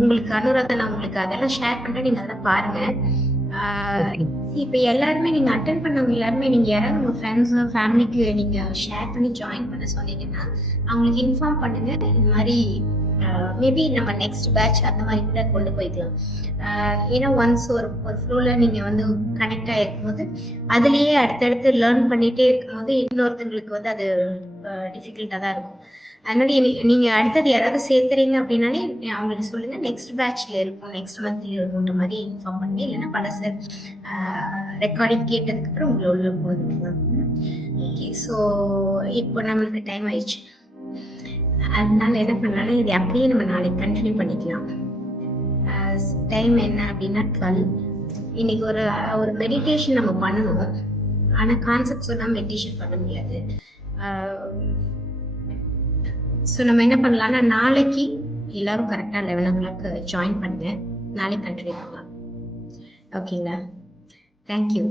உங்களுக்கு அனுராதா நான் உங்களுக்கு அதெல்லாம் ஷேர் பண்றேன், நீங்க அதெல்லாம் பாருங்க. இப்ப எல்லாருமே நீங்க அட்டென்ட் பண்ணவங்க எல்லாருமே நீங்க யாராவது உங்க ஃப்ரெண்ட்ஸ் ஃபேமிலிக்கு நீங்க ஷேர் பண்ணி ஜாயின் பண்ண சொன்னீங்கன்னா அவங்களுக்கு இன்ஃபார்ம் பண்ணுங்க. இந்த மாதிரி மேபி நம்ம நெக்ஸ்ட் பேட்ச் அந்த மாதிரி கூட கொண்டு போய்க்கலாம். ஏன்னா ஒன்ஸ் ஒரு ஃப்ளோல நீங்க வந்து கனெக்ட் ஆகிருக்கும் போது அதுலயே அடுத்தடுத்து லேர்ன் பண்ணிட்டே இருக்கும் போது இன்னொருத்தங்களுக்கு வந்து அது டிஃபிகல்ட்டா தான் இருக்கும். அதனால நீங்க அடுத்தது யாராவது சேர்த்துறீங்க அப்படின்னாலே அவங்களுக்கு சொல்லுங்க, நெக்ஸ்ட் பேட்ச்ல இருக்கும், நெக்ஸ்ட் மந்த்ல இருக்குன்ற மாதிரி இன்ஃபார்ம் பண்ணி, இல்லைன்னா பழச ரெக்கார்டிங் கேட்டதுக்கு அப்புறம் உங்களை உள்ள போதுக்கலாம். ஓகே, ஸோ இப்போ நம்மளுக்கு டைம் ஆயிடுச்சு. அதனால என்ன பண்ணாலும் இது அப்படியே நம்ம நாளைக்கு கண்டினியூ பண்ணிக்கலாம். டைம் என்ன அப்படின்னா 12. இன்னைக்கு ஒரு மெடிடேஷன் நம்ம பண்ணணும். ஆனா கான்செப்ட் சொன்னா மெடிடேஷன் பண்ண முடியாது. ஸோ நம்ம என்ன பண்ணலாம்னா, நாளைக்கு எல்லாரும் கரெக்டாக 11 o'clock ஜாயின் பண்ணுங்க. நாளைக்கு கண்டினியூ பண்ணலாம். ஓகேங்களா? தேங்க்யூ.